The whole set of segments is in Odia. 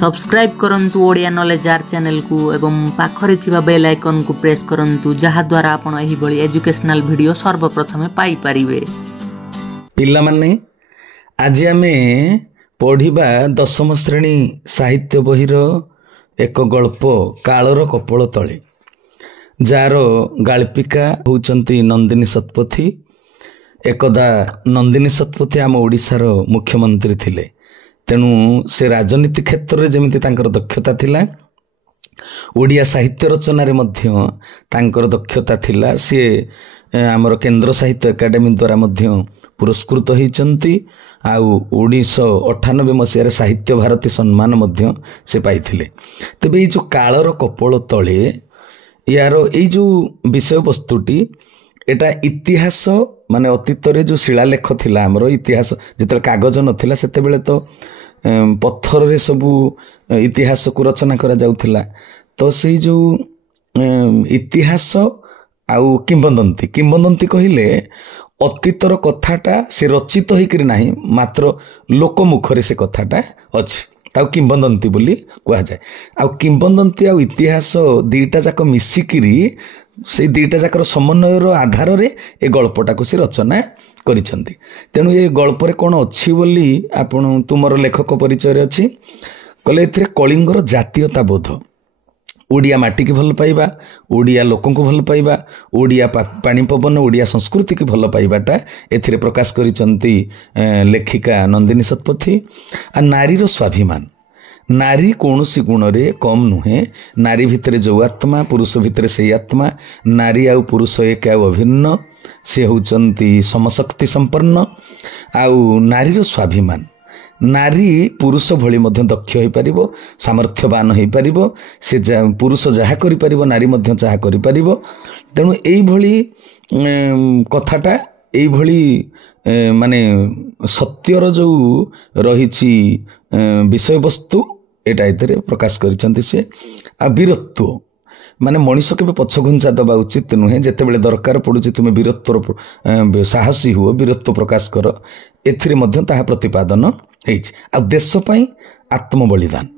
सब्सक्राइब करंतु ओडिया नॉलेज आर चैनल को एवं पाखरे थिबा बेल आइकन को प्रेस करंतु जहा द्वारा आपण एही बळी एजुकेशनल वीडियो सर्वप्रथमे पाई परिबे। पिल्ला माने आज आमे पढ़िबा दशम श्रेणी साहित्य बहिर एक गल्प कालर कपोल तले जार गाल्पिका होचंती नंदिनी शतपथी। एकदा नंदिनी शतपथी आम ओडिशार मुख्यमंत्री थिले, तेणु से राजनीति क्षेत्र में जमी दक्षता थिला, ओडिया साहित्य रचना रे मध्य तांकर दक्षता थिला। सी आमर केंद्र साहित्य एकाडेमी द्वारा मध्य पुरस्कृत होइचंती। आउ 1998 मसीह साहित्य भारती सम्मान मध्य से पाइथिले। तेबे जो कालर कपोल तले यार ये जो विषय वस्तुटी एटा इतिहास माने अतीत रे जो शिलालेख थिला हमरो इतिहास जेतले कागज नथिला सेते बेले तो पत्थर रे सबू इतिहास को रचना करा जाउथिला। तो से जो इतिहास आउ किंबदंती किंबदंती कहिले अतीतर कथाटा से रचित होइकरी नाही, मात्र लोकमुखरे से कथाटा अछि, ताउ किंबदंती बोली कहा जाए। आ किंबदंती आ इतिहास दीटा जाक मिसिकिरी से दीटा जाकर समन्वयर आधार रे ए गल्पटा को से रचना करिसंती। तेणु ये गल्प रे कोन अछि बोली आपण तुमर लेखक परिचय रे अछि कले एथिरे कलिंगर जातीयता बोध, ओडिया माटी की भल पाइबा, ओडिया लोकन को भल पाइबा, ओडिया पानी पवन ओडिया संस्कृति की भल पाइबाटा एथिरे प्रकाश करिसंती लेखिका नंदिनी शतपथी। आ नारीर स्वाभिमान, नारी कौनसी गुण रे कम नुहे, नारी भितरे जो आत्मा पुरुष भितरे से आत्मा, नारी आउ पुरुष एक आउ अभिन्न, से होचंती समशक्ति संपन्न। आउ नारीर स्वाभिमान, नारी पुरुष भली मध्य दक्ष हो पारिबो, सामर्थ्यवान हो पारिबो, से पुरुष जहा करि पारिबो नारी मध्य जहा करि पारिबो। तेणु एई भली कथाटा एई भली माने सत्यर जो रहिछि विषय वस्तु एटा एतरे प्रकाश करिसंती से। आ वीरत्व माने मनीष के पछ घुंचा दबा उचित नुहे, जेते बेले दरकार पड़ुछि तुमे वीरत्व साहसी हुओ, वीरत्व प्रकाश कर, एथिरे मध्य ताहा प्रतिपादन हेछि। आ देश पई आत्म बलिदान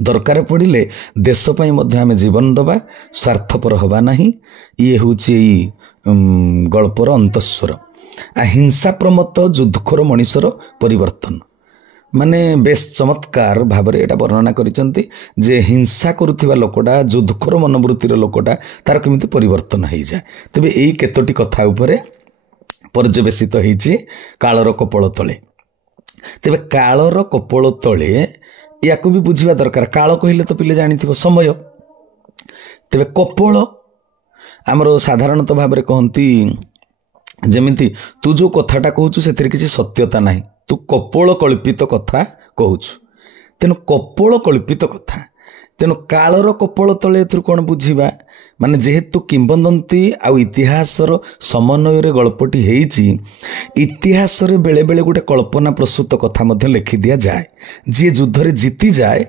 दरकार पड़िले देश पई मध्य आमे जीवन दबा, स्वार्थपर हबा नाही। ये होछि गल्पर अंतस्वर। आ हिंसा प्रमत्त युद्धखोर मनीषर परिवर्तन माने बेस चमत्कार भाव एटा वर्णना करिसंती जे हिंसा करुथिबा लोकटा युद्धखोर मनोवृत्तिर लोकटा तार केमिति परिवर्तन हो जाए। तबे एई केतोटी कथा उपरे पर्यवेसित होइछि कालर कपोल तले। तेबे कालर कपोल तले याकु भी बुझिबा दरकार। काल कहिले तो पिले जानिथिबो समय, तेबे कपोल हमरो साधारणतः भाव कहंती जेमिति तू जो कथाटा कहूछु सेथिरे किछि सत्यता नाही, तू कपोल कल्पित कथा कहूछु, तेनु कपोल कल्पित कथा। तेनु कालर कपोल तले एथुर कोन बुझिबा माने जेहेतु किंबदंती आ इतिहासर समन्वय रे गल्पटी हेइछि, इतिहास रे बेले बेले गुटे कल्पना प्रसूत कथा मध्ये लिखि दिया जाए। जे युद्ध रे जीति जाए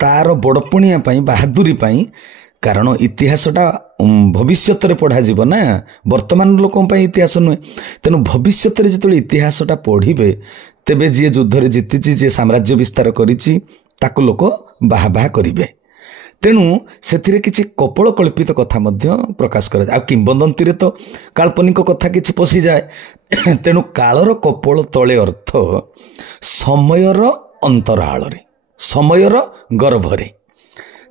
तार बड़पणिया पई बहादुरी पई, कारण इतिहासटा भविष्यत रे पढ़ा जीव ना, वर्तमान लोकन पई इतिहास नुहे। तेनु भविष्यत रे जेतले इतिहासटा पढ़िबे तेबे जे युद्ध रे जीतिछि, जे साम्राज्य विस्तार करिछि ताको लोक बाहा बाहा करिवे। तेणु सेथिरे किछि कपोल कल्पित कथा मध्य प्रकाश करा जाय। आ किंबदंती रे तो काल्पनिक कथा किछि पसि जाए। तेणु कालर कपोल तले अर्थ समयर अंतराल रे, समयर गर्भरे,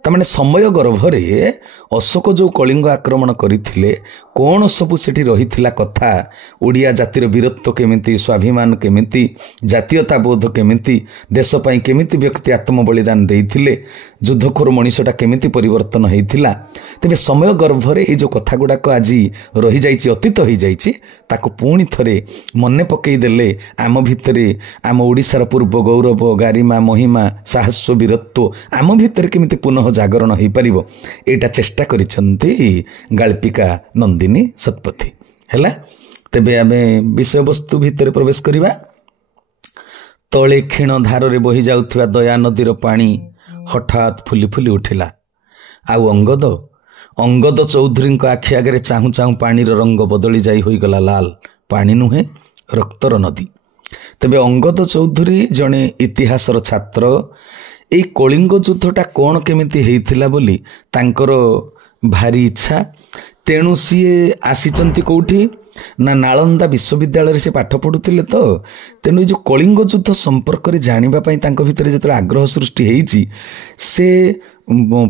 तमाने समय गर्भरे अशोक जो कलिंग आक्रमण करथिले कोन सबु सेठी रहिथिला कथा, ओडिया जातिर वीरत्व केमिति, स्वाभिमान केमिति, जातीयता बोध केमिति, देश पई केमिति व्यक्ति आत्म बलिदान देइथिले, युद्धखोर मनीषटा केमिति परिवर्तन हेइथिला। तेबे समय गर्भरे ए जो कथा गुडाक आजी रहि जाइछि, अतीत होई जाइछि, ताको पुणी थरे मने पकेई देले आम भितरे आम ओडिसार पूर्व गौरव, गारिमा, महिमा, साहस, वीरत्व आम भितरे केमिति पुनः जागरण हो पारिबो, एटा चेष्टा करिसंती गाल्पिका नंदिनी शतपथी। हैला तेबे आमे विषय वस्तु भितर प्रवेश करिबा। तळे क्षीण धार रे बहि जाउथबा दया नदीर पानी हठात फुली फुली उठिला। आउ अंगद चौधरी आखि आगे चाहू चाहू पानी रंग बदली जाई होई गला लाल, पानी नुहे रक्तर नदी। तेबे अंगद चौधरी जड़े इतिहासर छात्र, ଏଇ କଳିଙ୍ଗ ଯୁଦ୍ଧଟା କ'ଣ କେମିତି ହେଇଥିଲା ବୋଲି ତାଙ୍କର ଭାରି ଇଚ୍ଛା। ତେଣୁ ସିଏ ଆସିଛନ୍ତି କେଉଁଠି ନା ନାଳନ୍ଦା ବିଶ୍ୱବିଦ୍ୟାଳୟରେ ସେ ପାଠ ପଢ଼ୁଥିଲେ। ତ ତେଣୁ ଏ ଯେଉଁ କଳିଙ୍ଗ ଯୁଦ୍ଧ ସମ୍ପର୍କରେ ଜାଣିବା ପାଇଁ ତାଙ୍କ ଭିତରେ ଯେତେବେଳେ ଆଗ୍ରହ ସୃଷ୍ଟି ହେଇଛି, ସେ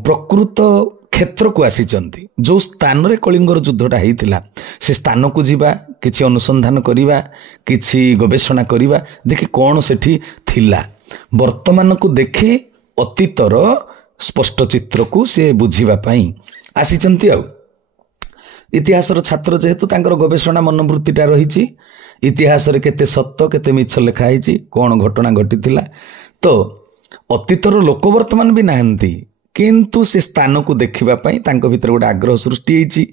ପ୍ରକୃତ କ୍ଷେତ୍ରକୁ ଆସିଛନ୍ତି। ଯେଉଁ ସ୍ଥାନରେ କଳିଙ୍ଗର ଯୁଦ୍ଧଟା ହେଇଥିଲା ସେ ସ୍ଥାନକୁ ଯିବା, କିଛି ଅନୁସନ୍ଧାନ କରିବା, କିଛି ଗବେଷଣା କରିବା, ଦେଖି କ'ଣ ସେଠି ଥିଲା। ବର୍ତ୍ତମାନକୁ ଦେଖି ଅତୀତର ସ୍ପଷ୍ଟ ଚିତ୍ରକୁ ସେ ବୁଝିବା ପାଇଁ ଆସିଛନ୍ତି। ଆଉ ଇତିହାସର ଛାତ୍ର ଯେହେତୁ ତାଙ୍କର ଗବେଷଣା ମନୋବୃତ୍ତିଟା ରହିଛି, ଇତିହାସରେ କେତେ ସତ କେତେ ମିଛ ଲେଖା ହେଇଛି, କ'ଣ ଘଟଣା ଘଟିଥିଲା। ତ ଅତୀତର ଲୋକ ବର୍ତ୍ତମାନ ବି ନାହାନ୍ତି, କିନ୍ତୁ ସେ ସ୍ଥାନକୁ ଦେଖିବା ପାଇଁ ତାଙ୍କ ଭିତରେ ଗୋଟେ ଆଗ୍ରହ ସୃଷ୍ଟି ହେଇଛି।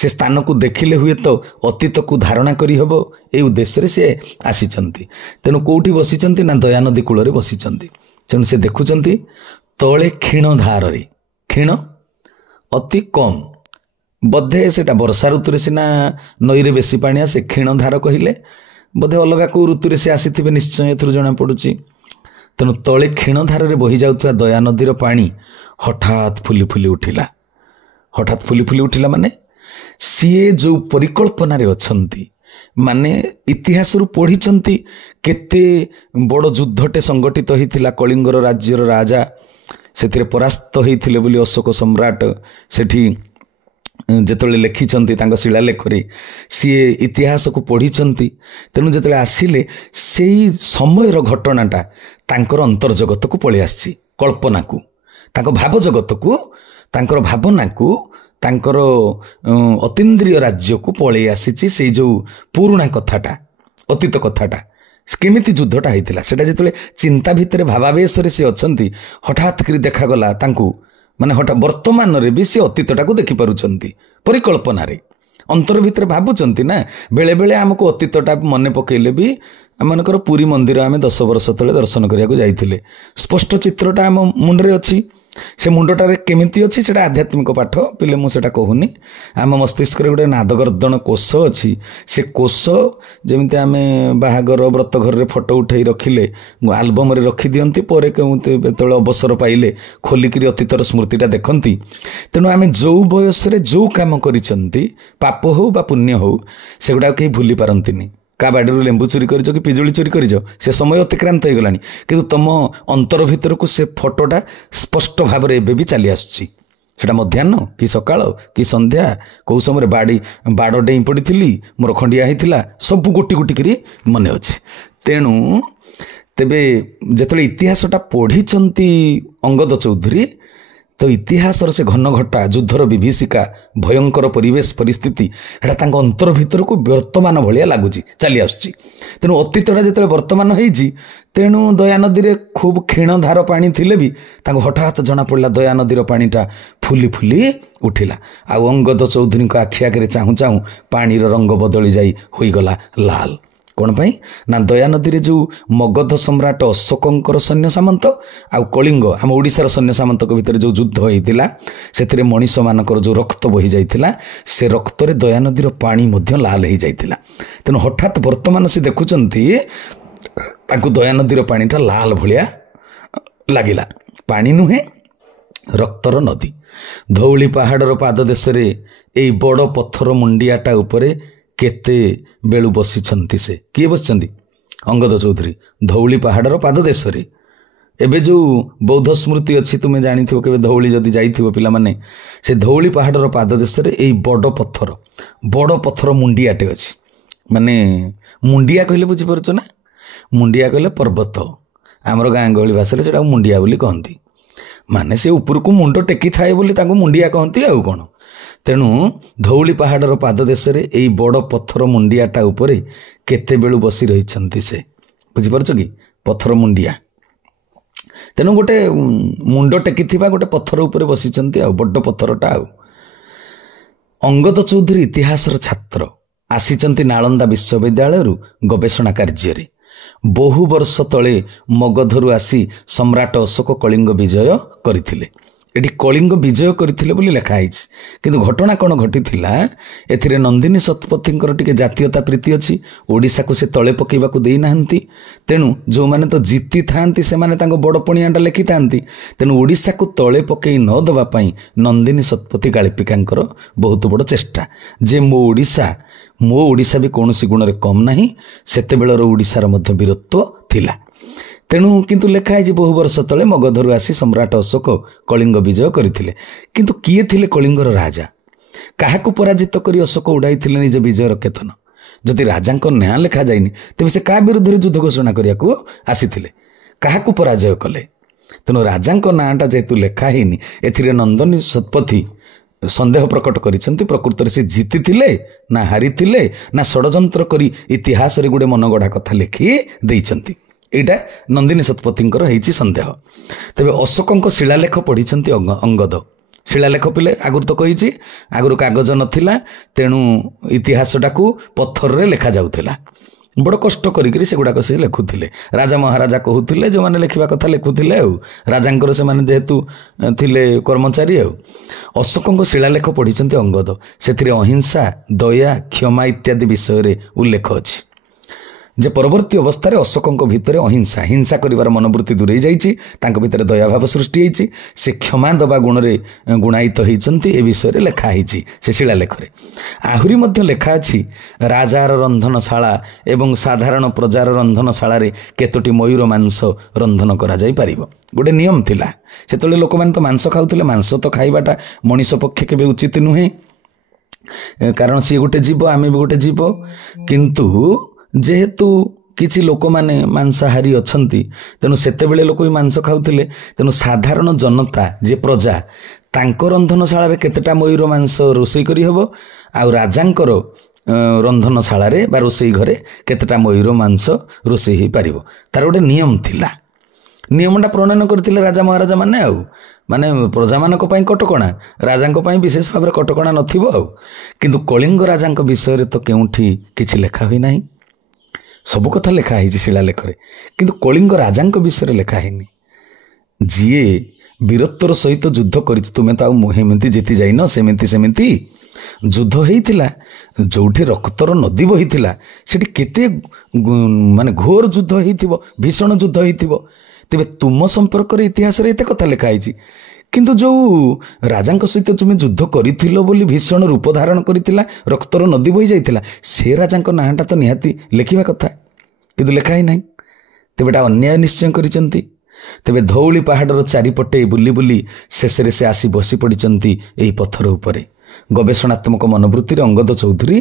ସେ ସ୍ଥାନକୁ ଦେଖିଲେ ହୁଏତ ଅତୀତକୁ ଧାରଣା କରିହେବ, এই ଉଦ୍ଦେଶ୍ୟରେ ସେ ଆସିଛନ୍ତି। ତେଣୁ କେଉଁଠି ବସିଛନ୍ତି ନା ଦୟାନଦୀ କୂଳରେ ବସିଛନ୍ତି। ତେଣୁ ସେ ଦେଖୁଛନ୍ତି ତଳେ କ୍ଷୀଣ ଧାରରେ, କ୍ଷୀଣ ଅତି କମ୍, ବୋଧେ ସେଟା ବର୍ଷା ଋତୁରେ ସିନା ନଈରେ ବେଶୀ ପାଣି ଆସେ, କ୍ଷୀଣ ଧାର କହିଲେ ବୋଧେ ଅଲଗା କେଉଁ ଋତୁରେ ସେ ଆସିଥିବେ ନିଶ୍ଚୟ, ଏଥିରୁ ଜଣାପଡ଼ୁଛି। ତେଣୁ ତଳେ କ୍ଷୀଣ ଧାରରେ ବହି ଯାଉଥିବା ଦୟାନଦୀର ପାଣି ହଠାତ୍ ଫୁଲି ଫୁଲି ଉଠିଲା। ହଠାତ୍ ଫୁଲି ଫୁଲି ଉଠିଲା ମାନେ ସିଏ ଯେଉଁ ପରିକଳ୍ପନାରେ ଅଛନ୍ତି, ମାନେ ଇତିହାସରୁ ପଢ଼ିଛନ୍ତି କେତେ ବଡ଼ ଯୁଦ୍ଧଟେ ସଂଗଠିତ ହୋଇଥିଲା। କଳିଙ୍ଗର ରାଜ୍ୟର ରାଜା ସେଥିରେ ପରାସ୍ତ ହୋଇଥିଲେ ବୋଲି ଅଶୋକ ସମ୍ରାଟ ସେଠି ଯେତେବେଳେ ଲେଖିଛନ୍ତି ତାଙ୍କ ଶିଳାଲେଖରେ, ସିଏ ଇତିହାସକୁ ପଢ଼ିଛନ୍ତି। ତେଣୁ ଯେତେବେଳେ ଆସିଲେ ସେଇ ସମୟର ଘଟଣାଟା ତାଙ୍କର ଅନ୍ତର୍ଜଗତକୁ ପଳେଇ ଆସିଛି, କଳ୍ପନାକୁ, ତାଙ୍କ ଭାବ ଜଗତକୁ, ତାଙ୍କର ଭାବନାକୁ, ତାଙ୍କର ଅତୀନ୍ଦ୍ରିୟ ରାଜ୍ୟକୁ ପଳେଇ ଆସିଛି। ସେଇ ଯେଉଁ ପୁରୁଣା କଥାଟା, ଅତୀତ କଥାଟା, କେମିତି ଯୁଦ୍ଧଟା ହେଇଥିଲା ସେଟା ଯେତେବେଳେ ଚିନ୍ତା ଭିତରେ ଭାବାବେଶରେ ସେ ଅଛନ୍ତି, ହଠାତ୍ କରି ଦେଖାଗଲା ତାଙ୍କୁ, ମାନେ ହଠାତ୍ ବର୍ତ୍ତମାନରେ ବି ସେ ଅତୀତଟାକୁ ଦେଖିପାରୁଛନ୍ତି ପରିକଳ୍ପନାରେ। ଅନ୍ତର ଭିତରେ ଭାବୁଛନ୍ତି ନା, ବେଳେବେଳେ ଆମକୁ ଅତୀତଟା ମନେ ପକେଇଲେ ବି, ଆମମାନଙ୍କର ପୁରୀ ମନ୍ଦିର ଆମେ 10 ବର୍ଷ ତଳେ ଦର୍ଶନ କରିବାକୁ ଯାଇଥିଲେ, ସ୍ପଷ୍ଟ ଚିତ୍ରଟା ଆମ ମୁଣ୍ଡରେ ଅଛି। ସେ ମୁଣ୍ଡଟାରେ କେମିତି ଅଛି ସେଟା ଆଧ୍ୟାତ୍ମିକ ପାଠ ପିଲେ ମୁଁ ସେଟା କହୁନି। ଆମ ମସ୍ତିଷ୍କରେ ଗୋଟେ ନାଦଗର୍ଦ୍ଦନ କୋଷ ଅଛି। ସେ କୋଷ ଯେମିତି ଆମେ ବାହାଘର ବ୍ରତ ଘରରେ ଫଟୋ ଉଠେଇ ରଖିଲେ ଆଲବମରେ ରଖିଦିଅନ୍ତି, ପରେ ଯେତେବେଳେ ଅବସର ପାଇଲେ ଖୋଲିକିରି ଅତୀତର ସ୍ମୃତିଟା ଦେଖନ୍ତି। ତେଣୁ ଆମେ ଯେଉଁ ବୟସରେ ଯେଉଁ କାମ କରିଛନ୍ତି, ପାପ ହଉ ବା ପୁଣ୍ୟ ହଉ, ସେଗୁଡ଼ାକ କେହି ଭୁଲି ପାରନ୍ତିନି। କାହା ବାଡ଼ିରୁ ଲେମ୍ବୁ ଚୋରି କରିଛ କି ପିଜୁଳି ଚୋରି କରିଛ, ସେ ସମୟ ଅତିକ୍ରାନ୍ତ ହେଇଗଲାଣି, କିନ୍ତୁ ତମ ଅନ୍ତର ଭିତରକୁ ସେ ଫଟୋଟା ସ୍ପଷ୍ଟ ଭାବରେ ଏବେ ବି ଚାଲି ଆସୁଛି। ସେଟା ମଧ୍ୟାହ୍ନ କି ସକାଳ କି ସନ୍ଧ୍ୟା, କେଉଁ ସମୟରେ ବାଡ଼ ଡେଇଁ ପଡ଼ିଥିଲି, ମୋର ଖଣ୍ଡିଆ ହେଇଥିଲା, ସବୁ ଗୋଟି ଗୋଟି କରି ମନେ ଅଛି। ତେଣୁ ତେବେ ଯେତେବେଳେ ଇତିହାସଟା ପଢ଼ିଛନ୍ତି ଅଙ୍ଗଦ ଚୌଧୁରୀ, ତ ଇତିହାସର ସେ ଘନଘଟା, ଯୁଦ୍ଧର ବିଭୀଷିକା, ଭୟଙ୍କର ପରିବେଶ ପରିସ୍ଥିତି, ଏଟା ତାଙ୍କ ଅନ୍ତର ଭିତରକୁ ବର୍ତ୍ତମାନ ଭଳିଆ ଲାଗୁଛି, ଚାଲି ଆସୁଛି। ତେଣୁ ଅତୀତଟା ଯେତେବେଳେ ବର୍ତ୍ତମାନ ହେଇଛି, ତେଣୁ ଦୟାନଦୀରେ ଖୁବ୍ କ୍ଷୀଣ ଧାର ପାଣି ଥିଲେ ବି ତାଙ୍କୁ ହଠାତ୍ ଜଣାପଡ଼ିଲା ଦୟାନଦୀର ପାଣିଟା ଫୁଲି ଫୁଲି ଉଠିଲା। ଆଉ ଅଙ୍ଗଦ ଚୌଧୁରୀଙ୍କ ଆଖି ଆଗରେ ଚାହୁଁ ଚାହୁଁ ପାଣିର ରଙ୍ଗ ବଦଳି ଯାଇ ହୋଇଗଲା ଲାଲ। କ'ଣ ପାଇଁ ନା ଦୟାନଦୀରେ ଯେଉଁ ମଗଧ ସମ୍ରାଟ ଅଶୋକଙ୍କର ସୈନ୍ୟ ସାମନ୍ତ ଆଉ କଳିଙ୍ଗ ଆମ ଓଡ଼ିଶାର ସୈନ୍ୟ ସାମନ୍ତଙ୍କ ଭିତରେ ଯେଉଁ ଯୁଦ୍ଧ ହେଇଥିଲା, ସେଥିରେ ମଣିଷମାନଙ୍କର ଯେଉଁ ରକ୍ତ ବୋହି ଯାଇଥିଲା, ସେ ରକ୍ତରେ ଦୟାନଦୀର ପାଣି ମଧ୍ୟ ଲାଲ ହେଇଯାଇଥିଲା। ତେଣୁ ହଠାତ୍ ବର୍ତ୍ତମାନ ସେ ଦେଖୁଛନ୍ତି ତାଙ୍କୁ ଦୟାନଦୀର ପାଣିଟା ଲାଲ ଭଳିଆ ଲାଗିଲା। ପାଣି ନୁହେଁ, ରକ୍ତର ନଦୀ। ଧଉଳି ପାହାଡ଼ର ପାଦଦେଶରେ ଏଇ ବଡ଼ ପଥର ମୁଣ୍ଡିଆଟା ଉପରେ କେତେ ବେଳୁ ବସିଛନ୍ତି। ସେ କିଏ ବସିଛନ୍ତି? ଅଙ୍ଗଦ ଚୌଧୁରୀ। ଧଉଳି ପାହାଡ଼ର ପାଦଦେଶରେ ଏବେ ଯେଉଁ ବୌଦ୍ଧ ସ୍ମୃତି ଅଛି, ତୁମେ ଜାଣିଥିବ, କେବେ ଧଉଳି ଯଦି ଯାଇଥିବ ପିଲାମାନେ, ସେ ଧଉଳି ପାହାଡ଼ର ପାଦଦେଶରେ ଏଇ ବଡ଼ ପଥର ମୁଣ୍ଡିଆଟେ ଅଛି। ମାନେ ମୁଣ୍ଡିଆ କହିଲେ ବୁଝିପାରୁଛ ନା, ମୁଣ୍ଡିଆ କହିଲେ ପର୍ବତ, ଆମର ଗାଁ ଗହଳି ଭାଷାରେ ସେଟାକୁ ମୁଣ୍ଡିଆ ବୋଲି କହନ୍ତି। ମାନେ ସେ ଉପରକୁ ମୁଣ୍ଡ ଟେକି ଥାଏ ବୋଲି ତାଙ୍କୁ ମୁଣ୍ଡିଆ କହନ୍ତି, ଆଉ କ'ଣ। ତେଣୁ ଧଉଳି ପାହାଡ଼ର ପାଦଦେଶରେ ଏଇ ବଡ଼ ପଥର ମୁଣ୍ଡିଆଟା ଉପରେ କେତେବେଳୁ ବସି ରହିଛନ୍ତି ସେ, ବୁଝିପାରୁଛ କି, ପଥର ମୁଣ୍ଡିଆ। ତେଣୁ ଗୋଟେ ମୁଣ୍ଡ ଟେକିଥିବା ଗୋଟେ ପଥର ଉପରେ ବସିଛନ୍ତି, ଆଉ ବଡ଼ ପଥରଟା। ଆଉ ଅଙ୍ଗଦ ଚୌଧୁରୀ ଇତିହାସର ଛାତ୍ର, ଆସିଛନ୍ତି ନାଳନ୍ଦା ବିଶ୍ୱବିଦ୍ୟାଳୟରୁ ଗବେଷଣା କାର୍ଯ୍ୟରେ। ବହୁ ବର୍ଷ ତଳେ ମଗଧରୁ ଆସି ସମ୍ରାଟ ଅଶୋକ କଳିଙ୍ଗ ବିଜୟ କରିଥିଲେ। ଏଠି କଳିଙ୍ଗ ବିଜୟ କରିଥିଲେ ବୋଲି ଲେଖା ହେଇଛି, କିନ୍ତୁ ଘଟଣା କ'ଣ ଘଟିଥିଲା ଏଥିରେ ନନ୍ଦିନୀ ଶତପଥୀଙ୍କର ଟିକେ ଜାତୀୟତା ପ୍ରୀତି ଅଛି। ଓଡ଼ିଶାକୁ ସେ ତଳେ ପକାଇବାକୁ ଦେଇନାହାନ୍ତି। ତେଣୁ ଯେଉଁମାନେ ତ ଜିତିଥାନ୍ତି ସେମାନେ ତାଙ୍କ ବଡ଼ ପଣିଆଟା ଲେଖିଥାନ୍ତି। ତେଣୁ ଓଡ଼ିଶାକୁ ତଳେ ପକାଇ ନ ଦେବା ପାଇଁ ନନ୍ଦିନୀ ଶତପଥୀ ଗାଳ୍ପିକାଙ୍କର ବହୁତ ବଡ଼ ଚେଷ୍ଟା ଯେ ମୋ ଓଡ଼ିଶା ବି କୌଣସି ଗୁଣରେ କମ୍ ନାହିଁ। ସେତେବେଳର ଓଡ଼ିଶାର ମଧ୍ୟ ବୀରତ୍ୱ ଥିଲା। ତେଣୁ କିନ୍ତୁ ଲେଖା ହେଇଛି ବହୁ ବର୍ଷ ତଳେ ମଗଧରୁ ଆସି ସମ୍ରାଟ ଅଶୋକ କଳିଙ୍ଗ ବିଜୟ କରିଥିଲେ। କିନ୍ତୁ କିଏ ଥିଲେ କଳିଙ୍ଗର ରାଜା? କାହାକୁ ପରାଜିତ କରି ଅଶୋକ ଉଡ଼ାଇଥିଲେ ନିଜ ବିଜୟର କେତନ? ଯଦି ରାଜାଙ୍କ ନାଁ ଲେଖାଯାଇନି ତେବେ ସେ କାହା ବିରୁଦ୍ଧରେ ଯୁଦ୍ଧ ଘୋଷଣା କରିବାକୁ ଆସିଥିଲେ? କାହାକୁ ପରାଜୟ କଲେ? ତେଣୁ ରାଜାଙ୍କ ନାଁଟା ଯେହେତୁ ଲେଖା ହେଇନି, ଏଥିରେ ନନ୍ଦିନୀ ଶତପଥୀ ସନ୍ଦେହ ପ୍ରକଟ କରିଛନ୍ତି ପ୍ରକୃତରେ ସେ ଜିତିଥିଲେ ନା ହାରିଥିଲେ ନା ଷଡ଼ଯନ୍ତ୍ର କରି ଇତିହାସରେ ଗୋଟେ ମନଗଢ଼ା କଥା ଲେଖି ଦେଇଛନ୍ତି। ଏଇଟା ନନ୍ଦିନୀ ଶତପଥୀଙ୍କର ହେଇଛି ସନ୍ଦେହ। ତେବେ ଅଶୋକଙ୍କ ଶିଳାଲେଖ ପଢ଼ିଛନ୍ତି ଅଙ୍ଗଦ। ଶିଳାଲେଖ ପିଲେ ଆଗରୁ ତ କହିଛି, ଆଗରୁ କାଗଜ ନଥିଲା, ତେଣୁ ଇତିହାସଟାକୁ ପଥରରେ ଲେଖାଯାଉଥିଲା। ବଡ଼ କଷ୍ଟ କରିକିରି ସେଗୁଡ଼ାକ ସେ ଲେଖୁଥିଲେ। ରାଜା ମହାରାଜା କହୁଥିଲେ, ଯେଉଁମାନେ ଲେଖିବା କଥା ଲେଖୁଥିଲେ ଆଉ ରାଜାଙ୍କର ସେମାନେ ଯେହେତୁ ଥିଲେ କର୍ମଚାରୀ ଆଉ। ଅଶୋକଙ୍କ ଶିଳାଲେଖ ପଢ଼ିଛନ୍ତି ଅଙ୍ଗଦ। ସେଥିରେ ଅହିଂସା, ଦୟା, କ୍ଷମା ଇତ୍ୟାଦି ବିଷୟରେ ଉଲ୍ଲେଖ ଅଛି ଯେ ପରବର୍ତ୍ତୀ ଅବସ୍ଥାରେ ଅଶୋକଙ୍କ ଭିତରେ ହିଂସା କରିବାର ମନୋବୃତ୍ତି ଦୂରେଇ ଯାଇଛି, ତାଙ୍କ ଭିତରେ ଦୟାଭାବ ସୃଷ୍ଟି ହେଇଛି, ସେ କ୍ଷମା ଦେବା ଗୁଣରେ ଗୁଣାୟିତ ହେଇଛନ୍ତି। ଏ ବିଷୟରେ ଲେଖା ହେଇଛି ସେ ଶିଳାଲେଖରେ। ଆହୁରି ମଧ୍ୟ ଲେଖା ଅଛି ରାଜାର ରନ୍ଧନଶାଳା ଏବଂ ସାଧାରଣ ପ୍ରଜାର ରନ୍ଧନଶାଳାରେ କେତୋଟି ମୟୂର ମାଂସ ରନ୍ଧନ କରାଯାଇପାରିବ। ଗୋଟେ ନିୟମ ଥିଲା। ସେତେବେଳେ ଲୋକମାନେ ତ ମାଂସ ଖାଉଥିଲେ। ମାଂସ ତ ଖାଇବାଟା ମଣିଷ ପକ୍ଷେ କେବେ ଉଚିତ ନୁହେଁ, କାରଣ ସିଏ ଗୋଟେ ଜୀବ, ଆମେ ବି ଗୋଟେ ଜୀବ। କିନ୍ତୁ ଯେହେତୁ କିଛି ଲୋକମାନେ ମାଂସାହାରୀ ଅଛନ୍ତି, ତେଣୁ ସେତେବେଳେ ଲୋକ ବି ମାଂସ ଖାଉଥିଲେ। ତେଣୁ ସାଧାରଣ ଜନତା ଯେ ପ୍ରଜା, ତାଙ୍କ ରନ୍ଧନଶାଳାରେ କେତେଟା ମୟୂର ମାଂସ ରୋଷେଇ କରିହେବ, ଆଉ ରାଜାଙ୍କର ରନ୍ଧନଶାଳାରେ ବା ରୋଷେଇ ଘରେ କେତେଟା ମୟୂର ମାଂସ ରୋଷେଇ ହେଇପାରିବ। ତାର ଗୋଟେ ନିୟମ ଥିଲା। ନିୟମଟା ପ୍ରଣୟନ କରିଥିଲେ ରାଜା ମହାରାଜା ମାନେ। ଆଉ ମାନେ ପ୍ରଜାମାନଙ୍କ ପାଇଁ କଟକଣା, ରାଜାଙ୍କ ପାଇଁ ବିଶେଷ ଭାବରେ କଟକଣା ନଥିବ ଆଉ। କିନ୍ତୁ କଳିଙ୍ଗ ରାଜାଙ୍କ ବିଷୟରେ ତ କେଉଁଠି କିଛି ଲେଖା ହୋଇନାହିଁ। ସବୁ କଥା ଲେଖା ହେଇଛି ଶିଳାଲେଖରେ, କିନ୍ତୁ କଳିଙ୍ଗ ରାଜାଙ୍କ ବିଷୟରେ ଲେଖା ହେଇନି। ଯିଏ ବୀରତ୍ୱର ସହିତ ଯୁଦ୍ଧ କରିଛି। ତୁମେ ତ ଆଉ ଏମିତି ଜିତି ଯାଇନ, ସେମିତି ଯୁଦ୍ଧ ହେଇଥିଲା। ଯେଉଁଠି ରକ୍ତର ନଦୀ ବହିଥିଲା ସେଠି କେତେ ମାନେ ଘୋର ଯୁଦ୍ଧ ହେଇଥିବ, ଭୀଷଣ ଯୁଦ୍ଧ ହେଇଥିବ। ତେବେ ତୁମ ସମ୍ପର୍କରେ ଇତିହାସରେ ଏତେ କଥା ଲେଖା ହେଇଛି, କିନ୍ତୁ ଯେଉଁ ରାଜାଙ୍କ ସହିତ ତୁମେ ଯୁଦ୍ଧ କରିଥିଲ ବୋଲି ଭୀଷଣ ରୂପ ଧାରଣ କରିଥିଲା, ରକ୍ତର ନଦୀ ବହି ଯାଇଥିଲା, ସେ ରାଜାଙ୍କ ନାଁଟା ତ ନିହାତି ଲେଖିବା କଥା, କିନ୍ତୁ ଲେଖା ହିଁ ନାହିଁ। ତେବେ ଏଟା ଅନ୍ୟାୟ ନିଶ୍ଚୟ କରିଛନ୍ତି। ତେବେ ଧଉଳି ପାହାଡ଼ର ଚାରିପଟେ ବୁଲି ବୁଲି ଶେଷରେ ସେ ଆସି ବସି ପଡ଼ିଛନ୍ତି ଏହି ପଥର ଉପରେ। ଗବେଷଣାତ୍ମକ ମନୋବୃତ୍ତିରେ ଅଙ୍ଗଦ ଚୌଧୁରୀ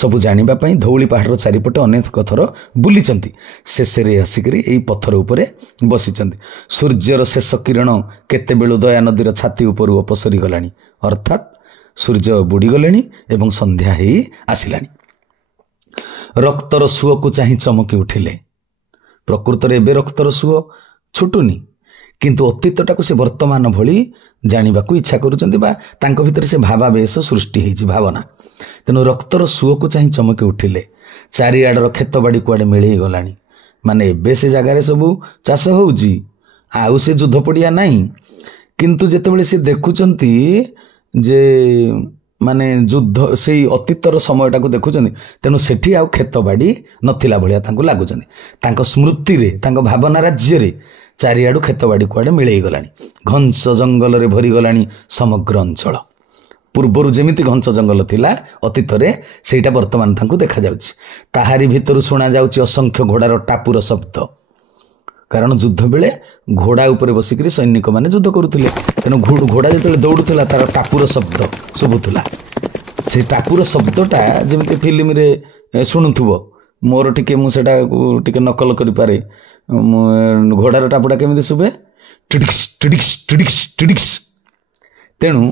ସବୁ ଜାଣିବା ପାଇଁ ଧଉଳି ପାହାଡ଼ର ଚାରିପଟେ ଅନେକ ଥର ବୁଲିଛନ୍ତି। ଶେଷରେ ଆସିକରି ଏହି ପଥର ଉପରେ ବସିଛନ୍ତି। ସୂର୍ଯ୍ୟର ଶେଷ କିରଣ କେତେବେଳୁ ଦୟା ନଦୀର ଛାତି ଉପରୁ ଅପସରି ଗଲାଣି, ଅର୍ଥାତ୍ ସୂର୍ଯ୍ୟ ବୁଡ଼ିଗଲେଣି ଏବଂ ସନ୍ଧ୍ୟା ହେଇ ଆସିଲାଣି। ରକ୍ତର ସୁଅକୁ ଚାହିଁ ଚମକି ଉଠିଲେ। ପ୍ରକୃତରେ ଏବେ ରକ୍ତର ସୁଅ ଛୁଟୁନି, କିନ୍ତୁ ଅତୀତଟାକୁ ସେ ବର୍ତ୍ତମାନ ଭଳି ଜାଣିବାକୁ ଇଚ୍ଛା କରୁଛନ୍ତି, ବା ତାଙ୍କ ଭିତରେ ସେ ଭାବାବେଶ ସୃଷ୍ଟି ହେଇଛି, ଭାବନା। ତେଣୁ ରକ୍ତର ସୁଅକୁ ଚାହିଁ ଚମକି ଉଠିଲେ। ଚାରିଆଡ଼ର କ୍ଷେତ ବାଡ଼ି କୁଆଡ଼େ ମିଳେଇ ଗଲାଣି। ମାନେ ଏବେ ସେ ଜାଗାରେ ସବୁ ଚାଷ ହେଉଛି, ଆଉ ସେ ଯୁଦ୍ଧ ପଡ଼ିଆ ନାହିଁ। କିନ୍ତୁ ଯେତେବେଳେ ସେ ଦେଖୁଛନ୍ତି ଯେ ମାନେ ଯୁଦ୍ଧ ସେଇ ଅତୀତର ସମୟଟାକୁ ଦେଖୁଛନ୍ତି, ତେଣୁ ସେଠି ଆଉ କ୍ଷେତ ବାଡ଼ି ନଥିଲା ଭଳିଆ ତାଙ୍କୁ ଲାଗୁଛନ୍ତି। ତାଙ୍କ ସ୍ମୃତିରେ, ତାଙ୍କ ଭାବନା ରାଜ୍ୟରେ ଚାରିଆଡ଼ୁ କ୍ଷେତ ବାଡ଼ି କୁଆଡ଼େ ମିଳେଇ ଗଲାଣି। ଘଞ୍ଚ ଜଙ୍ଗଲରେ ଭରିଗଲାଣି ସମଗ୍ର ଅଞ୍ଚଳ। ପୂର୍ବରୁ ଯେମିତି ଘଞ୍ଚ ଜଙ୍ଗଲ ଥିଲା ଅତୀତରେ, ସେଇଟା ବର୍ତ୍ତମାନ ତାଙ୍କୁ ଦେଖାଯାଉଛି। ତାହାରି ଭିତରୁ ଶୁଣାଯାଉଛି ଅସଂଖ୍ୟ ଘୋଡ଼ାର ଟାପୁର ଶବ୍ଦ। କାରଣ ଯୁଦ୍ଧ ବେଳେ ଘୋଡ଼ା ଉପରେ ବସିକରି ସୈନିକମାନେ ଯୁଦ୍ଧ କରୁଥିଲେ, ତେଣୁ ଘୋଡ଼ା ଯେତେବେଳେ ଦୌଡ଼ୁଥିଲା ତାର ଟାପୁର ଶବ୍ଦ ଶୁଭୁଥିଲା। ସେ ଟାପୁର ଶବ୍ଦଟା ଯେମିତି ଫିଲ୍ମରେ ଶୁଣୁଥିବ, ମୋର ଟିକେ ମୁଁ ସେଟାକୁ ଟିକେ ନକଲ କରିପାରେ। ଘୋଡ଼ାର ଟାପୁଟା କେମିତି ଶୁଭେ? ଟିଡିକ୍ସ ଟିଡିକ୍ସ ଟିଡିକ୍ସ ଟିଡିକ୍ସ। ତେଣୁ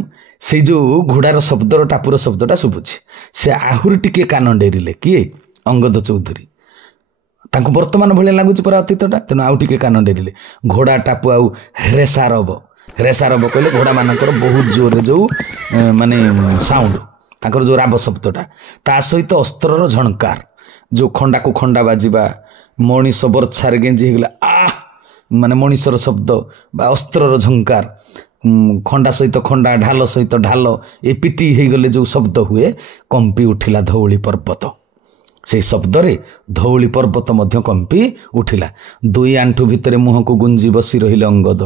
ସେଇ ଯେଉଁ ଘୋଡ଼ାର ଶବ୍ଦର ଟାପୁର ଶବ୍ଦଟା ଶୁଭୁଛି। ସେ ଆହୁରି ଟିକେ କାନ ଡେରିଲେ। କିଏ? ଅଙ୍ଗଦ ଚୌଧୁରୀ। ତାଙ୍କୁ ବର୍ତ୍ତମାନ ଭଳିଆ ଲାଗୁଛି ପରା ଅତୀତଟା, ତେଣୁ ଆଉ ଟିକେ କାନ ଡେରିଲେ। ଘୋଡ଼ା ଟାପୁ ଆଉ ହ୍ରେସାରବ କହିଲେ ଘୋଡ଼ାମାନଙ୍କର ବହୁତ ଜୋରରେ ଯେଉଁ ମାନେ ସାଉଣ୍ଡ, ତାଙ୍କର ଯେଉଁ ରାବ ଶବ୍ଦଟା, ତା ସହିତ ଅସ୍ତ୍ରର ଝଣକାର, ଯେଉଁ ଖଣ୍ଡାକୁ ଖଣ୍ଡା ବାଜିବା, ମଣିଷ ବର୍ଚ୍ଛାରେ ଗେଞ୍ଜି ହେଇଗଲା ମାନେ ମଣିଷର ଶବ୍ଦ ବା ଅସ୍ତ୍ରର ଝଙ୍କାର, ଖଣ୍ଡା ସହିତ ଖଣ୍ଡା, ଢାଲ ସହିତ ଢାଲ ଏ ପିଟି ହେଇଗଲେ ଯେଉଁ ଶବ୍ଦ ହୁଏ, କମ୍ପି ଉଠିଲା ଧଉଳି ପର୍ବତ। ସେହି ଶବ୍ଦରେ ଧଉଳି ପର୍ବତ ମଧ୍ୟ କମ୍ପି ଉଠିଲା। 2 ଆଣ୍ଠୁ ଭିତରେ ମୁହଁକୁ ଗୁଞ୍ଜି ବସି ରହିଲେ ଅଙ୍ଗଦ।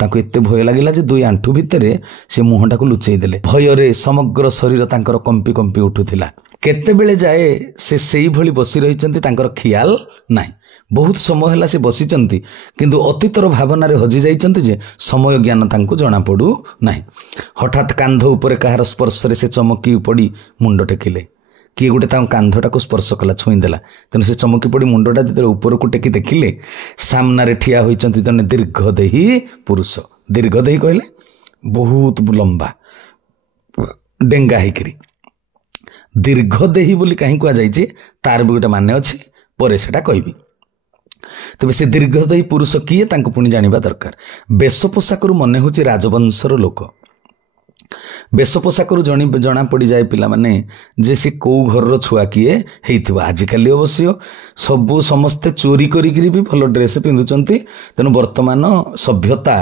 ତାଙ୍କୁ ଏତେ ଭୟ ଲାଗିଲା ଯେ 2 ଆଣ୍ଠୁ ଭିତରେ ସେ ମୁହଁଟାକୁ ଲୁଚେଇ ଦେଲେ। ଭୟରେ ସମଗ୍ର ଶରୀର ତାଙ୍କର କମ୍ପି କମ୍ପି ଉଠୁଥିଲା। କେତେବେଳେ ଯାଏ ସେ ସେଇଭଳି ବସି ରହିଛନ୍ତି ତାଙ୍କର ଖିଆଲ ନାହିଁ। ବହୁତ ସମୟ ହେଲା ସେ ବସିଛନ୍ତି, କିନ୍ତୁ ଅତୀତର ଭାବନାରେ ହଜି ଯାଇଛନ୍ତି ଯେ ସମୟ ଜ୍ଞାନ ତାଙ୍କୁ ଜଣାପଡ଼ୁ ନାହିଁ। ହଠାତ୍ କାନ୍ଧ ଉପରେ କାହାର ସ୍ପର୍ଶରେ ସେ ଚମକି ପଡ଼ି ମୁଣ୍ଡ ଟେକିଲେ। କିଏ ଗୋଟେ ତାଙ୍କ କାନ୍ଧଟାକୁ ସ୍ପର୍ଶ କଲା, ଛୁଇଁଦେଲା। ତେଣୁ ସେ ଚମକି ପଡ଼ି ମୁଣ୍ଡଟା ଯେତେବେଳେ ଉପରକୁ ଟେକି ଦେଖିଲେ, ସାମ୍ନାରେ ଠିଆ ହୋଇଛନ୍ତି ଜଣେ ଦୀର୍ଘଦେହୀ ପୁରୁଷ। ଦୀର୍ଘଦେହୀ କହିଲେ ବହୁତ ଲମ୍ବା, ଡେଙ୍ଗା ହେଇକିରି। ଦୀର୍ଘଦେହୀ ବୋଲି କାହିଁ କୁହାଯାଇଛି ତାର ବି ଗୋଟେ ମାନେ ଅଛି, ପରେ ସେଟା କହିବି। ତେବେ ସେ ଦୀର୍ଘଦେହୀ ପୁରୁଷ କିଏ ତାଙ୍କୁ ପୁଣି ଜାଣିବା ଦରକାର। ବେଶ ପୋଷାକରୁ ମନେ ହେଉଛି ରାଜବଂଶର ଲୋକ। ବେଶ ପୋଷାକରୁ ଜଣା ପଡ଼ିଯାଏ ପିଲାମାନେ ଯେ ସେ କେଉଁ ଘରର ଛୁଆ କିଏ ହେଇଥିବ। ଆଜିକାଲି ଅବଶ୍ୟ ସମସ୍ତେ ଚୋରି କରିକିରି ବି ଭଲ ଡ୍ରେସ୍ ପିନ୍ଧୁଛନ୍ତି। ତେଣୁ ବର୍ତ୍ତମାନ ସଭ୍ୟତା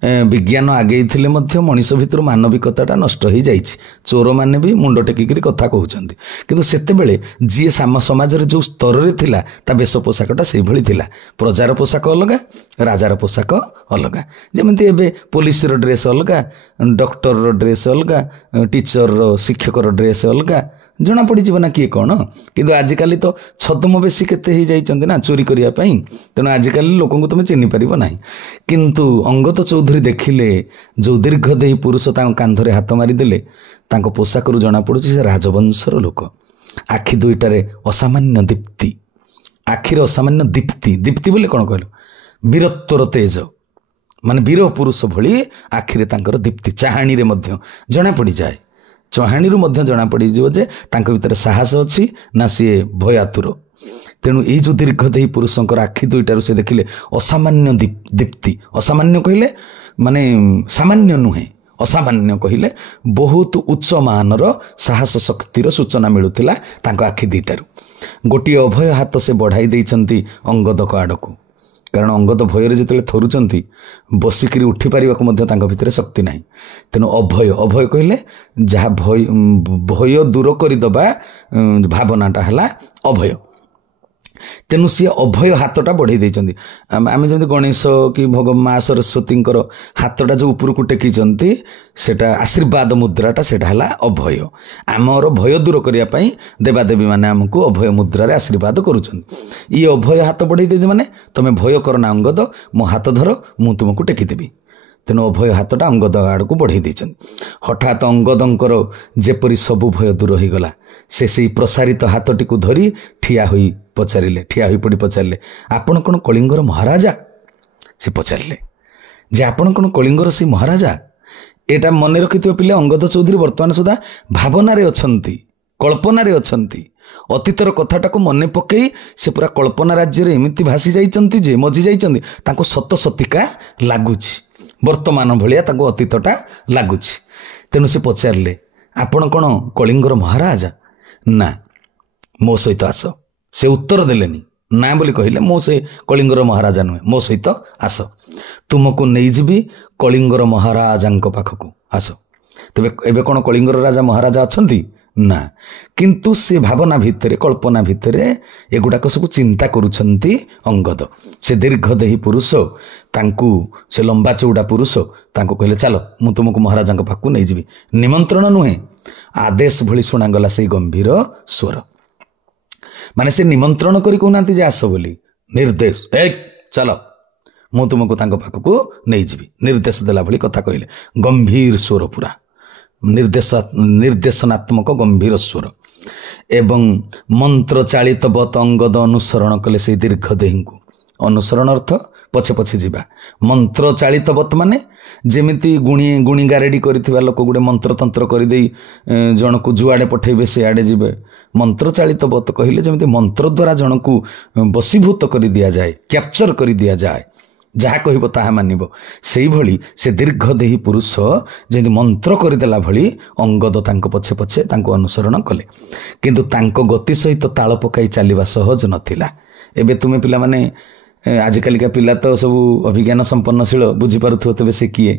ବିଜ୍ଞାନ ଆଗେଇ ଥିଲେ ମଧ୍ୟ ମଣିଷ ଭିତରୁ ମାନବିକତାଟା ନଷ୍ଟ ହେଇଯାଇଛି। ଚୋରମାନେ ବି ମୁଣ୍ଡ ଟେକିକିରି କଥା କହୁଛନ୍ତି। କିନ୍ତୁ ସେତେବେଳେ ଯିଏ ସମାଜରେ ଯେଉଁ ସ୍ତରରେ ଥିଲା ତା ବେଶ ପୋଷାକଟା ସେଇଭଳି ଥିଲା। ପ୍ରଜାର ପୋଷାକ ଅଲଗା, ରାଜାର ପୋଷାକ ଅଲଗା। ଯେମିତି ଏବେ ପୋଲିସର ଡ୍ରେସ୍ ଅଲଗା, ଡକ୍ଟରର ଡ୍ରେସ୍ ଅଲଗା, ଟିଚରର ଶିକ୍ଷକର ଡ୍ରେସ୍ ଅଲଗା। ଜଣାପଡ଼ିଯିବ ନା କିଏ କ'ଣ। କିନ୍ତୁ ଆଜିକାଲି ତ ଛଦ୍ମବେଶୀ କେତେ ହେଇଯାଇଛନ୍ତି ନା ଚୋରି କରିବା ପାଇଁ। ତେଣୁ ଆଜିକାଲି ଲୋକଙ୍କୁ ତୁମେ ଚିହ୍ନି ପାରିବ ନାହିଁ। କିନ୍ତୁ ଅଙ୍ଗଦ ଚୌଧୁରୀ ଦେଖିଲେ ଯେଉଁ ଦୀର୍ଘଦେହୀ ପୁରୁଷ ତାଙ୍କ କାନ୍ଧରେ ହାତ ମାରିଦେଲେ, ତାଙ୍କ ପୋଷାକରୁ ଜଣାପଡ଼ୁଛି ସେ ରାଜବଂଶର ଲୋକ। ଆଖି ଦୁଇଟାରେ ଅସାମାନ୍ୟ ଦୀପ୍ତି, ଆଖିର ଅସାମାନ୍ୟ ଦୀପ୍ତି। ଦୀପ୍ତି ବୋଲି କ'ଣ କହିଲ? ବୀରତ୍ୱର ତେଜ, ମାନେ ବୀର ପୁରୁଷ ଭଳି ଆଖିରେ ତାଙ୍କର ଦୀପ୍ତି। ଚାହାଣୀରେ ମଧ୍ୟ ଜଣାପଡ଼ିଯାଏ। ଚାହାଣୀରୁ ମଧ୍ୟ ଜଣାପଡ଼ିଯିବ ଯେ ତାଙ୍କ ଭିତରେ ସାହସ ଅଛି ନା ସିଏ ଭୟାତୁର। ତେଣୁ ଏଇ ଯେଉଁ ଦୀର୍ଘଦେହୀ ପୁରୁଷଙ୍କର ଆଖି ଦୁଇଟାରୁ ସେ ଦେଖିଲେ ଅସାମାନ୍ୟ ଦୀପ୍ତି। ଅସାମାନ୍ୟ କହିଲେ ମାନେ ସାମାନ୍ୟ ନୁହେଁ, ଅସାମାନ୍ୟ କହିଲେ ବହୁତ ଉଚ୍ଚ ମାନର ସାହସ ଶକ୍ତିର ସୂଚନା ମିଳୁଥିଲା ତାଙ୍କ ଆଖି ଦୁଇଟାରୁ। ଗୋଟିଏ ଅଭୟ ହାତ ସେ ବଢ଼ାଇ ଦେଇଛନ୍ତି ଅଙ୍ଗଦଙ୍କ ଆଡ଼କୁ। କାରଣ ଅଙ୍ଗଦ ଭୟରେ ଯେତେବେଳେ ଥରୁଛନ୍ତି, ବସିକିରି ଉଠି ପାରିବାକୁ ମଧ୍ୟ ତାଙ୍କ ଭିତରେ ଶକ୍ତି ନାହିଁ। ତେଣୁ ଅଭୟ, ଅଭୟ କହିଲେ ଯାହା ଭୟ ଦୂର କରିଦେବା ଭାବନାଟା ହେଲା ଅଭୟ। ତେଣୁ ସିଏ ଅଭୟ ହାତଟା ବଢ଼େଇ ଦେଇଛନ୍ତି। ଆମେ ଯେମିତି ଗଣେଶ କି ମା ସରସ୍ୱତୀଙ୍କର ହାତଟା ଯେଉଁ ଉପରକୁ ଟେକିଛନ୍ତି, ସେଟା ଆଶୀର୍ବାଦ ମୁଦ୍ରାଟା ସେଟା ହେଲା ଅଭୟ। ଆମର ଭୟ ଦୂର କରିବା ପାଇଁ ଦେବାଦେବୀମାନେ ଆମକୁ ଅଭୟ ମୁଦ୍ରାରେ ଆଶୀର୍ବାଦ କରୁଛନ୍ତି। ଇଏ ଅଭୟ ହାତ ବଢ଼େଇ ଦେଇଛନ୍ତି ମାନେ ତମେ ଭୟ କର ନା ଅଙ୍ଗଦ, ମୋ ହାତ ଧର, ମୁଁ ତୁମକୁ ଟେକିଦେବି। ତେଣୁ ଅଭୟ ହାତଟା ଅଙ୍ଗଦ ଆଡ଼କୁ ବଢ଼େଇ ଦେଇଛନ୍ତି। ହଠାତ୍ ଅଙ୍ଗଦଙ୍କର ଯେପରି ସବୁ ଭୟ ଦୂର ହୋଇଗଲା। ସେ ସେଇ ପ୍ରସାରିତ ହାତଟିକୁ ଧରି ଠିଆ ହୋଇ ପଡ଼ି ପଚାରିଲେ, ଆପଣ କ'ଣ କଳିଙ୍ଗର ମହାରାଜା? ସେ ପଚାରିଲେ ଯେ ଆପଣ କ'ଣ କଳିଙ୍ଗର ସେଇ ମହାରାଜା? ଏଇଟା ମନେ ରଖିଥିବା ପିଲା, ଅଙ୍ଗଦ ଚୌଧୁରୀ ବର୍ତ୍ତମାନ ସୁଦ୍ଧା ଭାବନାରେ ଅଛନ୍ତି, କଳ୍ପନାରେ ଅଛନ୍ତି। ଅତୀତର କଥାଟାକୁ ମନେ ପକାଇ ସେ ପୁରା କଳ୍ପନା ରାଜ୍ୟରେ ଏମିତି ଭାସି ଯାଇଛନ୍ତି ଯେ ମଜି ଯାଇଛନ୍ତି, ତାଙ୍କୁ ସତ ସତିକା ଲାଗୁଛି। ବର୍ତ୍ତମାନ ଭଳିଆ ତାଙ୍କୁ ଅତୀତଟା ଲାଗୁଛି। ତେଣୁ ସେ ପଚାରିଲେ, ଆପଣ କ'ଣ କଳିଙ୍ଗର ମହାରାଜା? ନା, ମୋ ସହିତ ଆସ। ସେ ଉତ୍ତର ଦେଲେନି, ନା ବୋଲି କହିଲେ, ମୁଁ ସେ କଳିଙ୍ଗର ମହାରାଜା ନୁହେଁ, ମୋ ସହିତ ଆସ, ତୁମକୁ ନେଇଯିବି କଳିଙ୍ଗର ମହାରାଜାଙ୍କ ପାଖକୁ, ଆସ। ତେବେ ଏବେ କ'ଣ କଳିଙ୍ଗର ରାଜା ମହାରାଜା ଅଛନ୍ତି? ନା, କିନ୍ତୁ ସେ ଭାବନା ଭିତରେ, କଳ୍ପନା ଭିତରେ ଏଗୁଡ଼ାକ ସବୁ ଚିନ୍ତା କରୁଛନ୍ତି ଅଙ୍ଗଦ। ସେ ଦୀର୍ଘଦେହୀ ପୁରୁଷ, ତାଙ୍କୁ ସେ ଲମ୍ବା ଚଉଡ଼ା ପୁରୁଷ ତାଙ୍କୁ କହିଲେ, ଚାଲ ମୁଁ ତୁମକୁ ମହାରାଜାଙ୍କ ପାଖକୁ ନେଇଯିବି। ନିମନ୍ତ୍ରଣ ନୁହେଁ, ଆଦେଶ ଭଳି ଶୁଣାଗଲା ସେଇ ଗମ୍ଭୀର ସ୍ୱର। ମାନେ ସେ ନିମନ୍ତ୍ରଣ କରି କହୁନାହାନ୍ତି ଯେ ଆସ ବୋଲି, ନିର୍ଦ୍ଦେଶ, ଚାଲ ମୁଁ ତୁମକୁ ତାଙ୍କ ପାଖକୁ ନେଇଯିବି, ନିର୍ଦ୍ଦେଶ ଦେଲା ଭଳି କଥା କହିଲେ। ଗମ୍ଭୀର ସ୍ୱର, ପୁରା ନିର୍ଦ୍ଦେଶନାତ୍ମକ ଗମ୍ଭୀର ସ୍ୱର। ଏବଂ ମନ୍ତ୍ର ଚାଳିତ ବତ ଅଙ୍ଗଦ ଅନୁସରଣ କଲେ ସେଇ ଦୀର୍ଘଦେହୀଙ୍କୁ। ଅନୁସରଣ ଅର୍ଥ ପଛେ ପଛେ ଯିବା। ମନ୍ତ୍ର ଚାଳିତ ବତ ମାନେ ଯେମିତି ଗୁଣି ଗାରେଡ଼ି କରିଥିବା ଲୋକ ଗୋଟେ ମନ୍ତ୍ରତନ୍ତ୍ର କରିଦେଇ ଜଣକୁ ଯୁଆଡ଼େ ପଠେଇବେ ସେଆଡ଼େ ଯିବେ। ମନ୍ତ୍ର ଚାଳିତ ବତ କହିଲେ ଯେମିତି ମନ୍ତ୍ର ଦ୍ୱାରା ଜଣକୁ ବଶୀଭୂତ କରି ଦିଆଯାଏ, କ୍ୟାପଚର କରି ଦିଆଯାଏ, ଯାହା କହିବ ତାହା ମାନିବ। ସେଇଭଳି ସେ ଦୀର୍ଘଦେହୀ ପୁରୁଷ ଯେମିତି ମନ୍ତ୍ର କରିଦେଲା ଭଳି ଅଙ୍ଗଦ ତାଙ୍କ ପଛେ ପଛେ ତାଙ୍କୁ ଅନୁସରଣ କଲେ। କିନ୍ତୁ ତାଙ୍କ ଗତି ସହିତ ତାଳ ପକାଇ ଚାଲିବା ସହଜ ନଥିଲା। ଏବେ ତୁମେ ପିଲାମାନେ, ଆଜିକାଲିକା ପିଲା ତ ସବୁ ଅଭିଜ୍ଞାନ ସମ୍ପନ୍ନଶୀଳ, ବୁଝିପାରୁଥିବ ତେବେ ସେ କିଏ।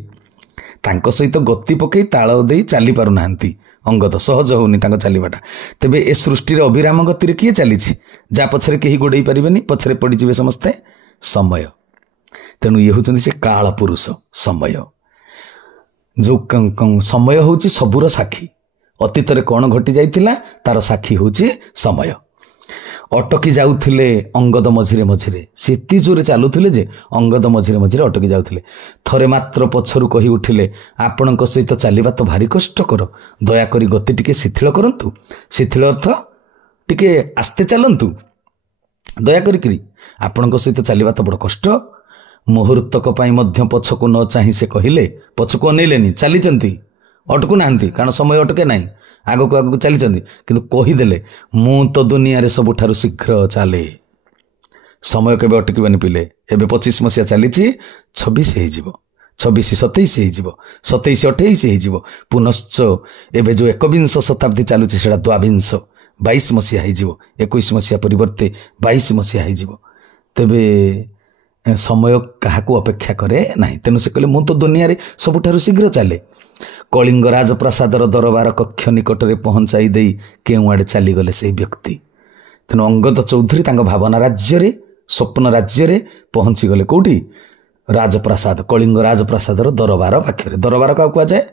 ତାଙ୍କ ସହିତ ଗତି ପକାଇ ତାଳ ଦେଇ ଚାଲି ପାରୁନାହାନ୍ତି ଅଙ୍ଗଦ, ସହଜ ହେଉନି ତାଙ୍କ ଚାଲିବାଟା। ତେବେ ଏ ସୃଷ୍ଟିରେ ଅବିରାମ ଗତିରେ କିଏ ଚାଲିଛି? ଯାହା ପଛରେ କେହି ଗୋଡ଼େଇ ପାରିବେନି, ପଛରେ ପଡ଼ିଯିବେ ସମସ୍ତେ, ସମୟ। ତେଣୁ ଇଏ ହେଉଛନ୍ତି ସେ କାଳ ପୁରୁଷ ସମୟ। ଯେଉଁ ସମୟ ହେଉଛି ସବୁର ସାକ୍ଷୀ। ଅତୀତରେ କ'ଣ ଘଟି ଯାଇଥିଲା ତାର ସାକ୍ଷୀ ହେଉଛି ସମୟ। ଅଟକି ଯାଉଥିଲେ ଅଙ୍ଗଦ ମଝିରେ ମଝିରେ, ସେ ଏତେ ଜୋରେ ଚାଲୁଥିଲେ ଯେ ଅଙ୍ଗଦ ମଝିରେ ମଝିରେ ଅଟକି ଯାଉଥିଲେ। ଥରେ ମାତ୍ର ପଛରୁ କହି ଉଠିଲେ, ଆପଣଙ୍କ ସହିତ ଚାଲିବା ତ ଭାରି କଷ୍ଟକର, ଦୟାକରି ଗତି ଟିକେ ଶିଥିଳ କରନ୍ତୁ। ଶିଥିଳ ଅର୍ଥ ଟିକେ ଆସ୍ତେ ଚାଲନ୍ତୁ ଦୟା କରିକିରି, ଆପଣଙ୍କ ସହିତ ଚାଲିବା ତ ବଡ଼ କଷ୍ଟ। ମୁହୂର୍ତ୍ତକ ପାଇଁ ମଧ୍ୟ ପଛକୁ ନ ଚାହିଁ ସେ କହିଲେ, ପଛକୁ ଅନେଇଲେନି, ଚାଲିଛନ୍ତି, ଅଟକୁ ନାହାନ୍ତି, କାରଣ ସମୟ ଅଟକେ ନାହିଁ, ଆଗକୁ ଆଗକୁ ଚାଲିଛନ୍ତି। କିନ୍ତୁ କହିଦେଲେ, ମୁଁ ତ ଦୁନିଆରେ ସବୁଠାରୁ ଶୀଘ୍ର ଚାଲେ, ସମୟ କେବେ ଅଟକିବନି ପିଲେ। ଏବେ 25 ମସିହା ଚାଲିଛି, 26 ହେଇଯିବ, 26 27 ହେଇଯିବ, 27 28 ହେଇଯିବ, ପୁନଶ୍ଚ ଏବେ ଯେଉଁ 21 ଶତାବ୍ଦୀ ଚାଲୁଛି ସେଇଟା ଦ୍ୱାବିଂଶ 22 ମସିହା ହେଇଯିବ, 21 ମସିହା ପରିବର୍ତ୍ତେ 22 ମସିହା ହେଇଯିବ। ତେବେ ସମୟ କାହାକୁ ଅପେକ୍ଷା କରେ ନାହିଁ। ତେଣୁ ସେ କହିଲେ, ମୁଁ ତ ଦୁନିଆରେ ସବୁଠାରୁ ଶୀଘ୍ର ଚାଲେ। କଳିଙ୍ଗ ରାଜପ୍ରାସାଦର ଦରବାର କକ୍ଷ ନିକଟରେ ପହଞ୍ଚାଇ ଦେଇ କେଉଁଆଡ଼େ ଚାଲିଗଲେ ସେହି ବ୍ୟକ୍ତି। ତେଣୁ ଅଙ୍ଗଦ ଚୌଧୁରୀ ତାଙ୍କ ଭାବନା ରାଜ୍ୟରେ, ସ୍ୱପ୍ନ ରାଜ୍ୟରେ ପହଞ୍ଚିଗଲେ। କେଉଁଠି? ରାଜପ୍ରାସାଦ, କଳିଙ୍ଗ ରାଜପ୍ରାସାଦର ଦରବାର ପାଖରେ। ଦରବାର କାହାକୁ କୁହାଯାଏ?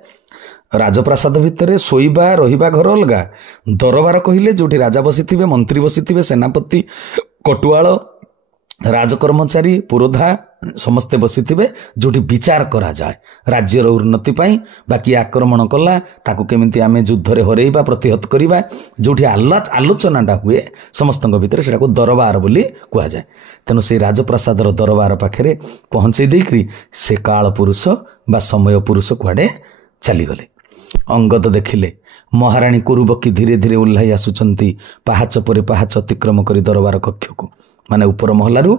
ରାଜପ୍ରାସାଦ ଭିତରେ ଶୋଇବା ରହିବା ଘର ଅଲଗା। ଦରବାର କହିଲେ ଯେଉଁଠି ରାଜା ବସିଥିବେ, ମନ୍ତ୍ରୀ ବସିଥିବେ, ସେନାପତି, କଟୁଆଳ, ରାଜକର୍ମଚାରୀ, ପୁରୋଧା ସମସ୍ତେ ବସିଥିବେ, ଯେଉଁଠି ବିଚାର କରାଯାଏ ରାଜ୍ୟର ଉନ୍ନତି ପାଇଁ, ବା କିଏ ଆକ୍ରମଣ କଲା ତାକୁ କେମିତି ଆମେ ଯୁଦ୍ଧରେ ହରେଇବା, ପ୍ରତିହତ କରିବା, ଯେଉଁଠି ଆଲୋଚନାଟା ହୁଏ ସମସ୍ତଙ୍କ ଭିତରେ, ସେଟାକୁ ଦରବାର ବୋଲି କୁହାଯାଏ। ତେଣୁ ସେଇ ରାଜପ୍ରାସାଦର ଦରବାର ପାଖରେ ପହଞ୍ଚେଇ ଦେଇକରି ସେ କାଳ ପୁରୁଷ ବା ସମୟ ପୁରୁଷ କୁଆଡ଼େ ଚାଲିଗଲେ। ଅଙ୍ଗଦ ଦେଖିଲେ ମହାରାଣୀ କୁରୁବକୀ ଧୀରେ ଧୀରେ ଓହ୍ଲାଇ ଆସୁଛନ୍ତି ପାହାଚ ପରେ ପାହାଚ ଅତିକ୍ରମ କରି ଦରବାର କକ୍ଷକୁ। ମାନେ ଉପର ମହଲାରୁ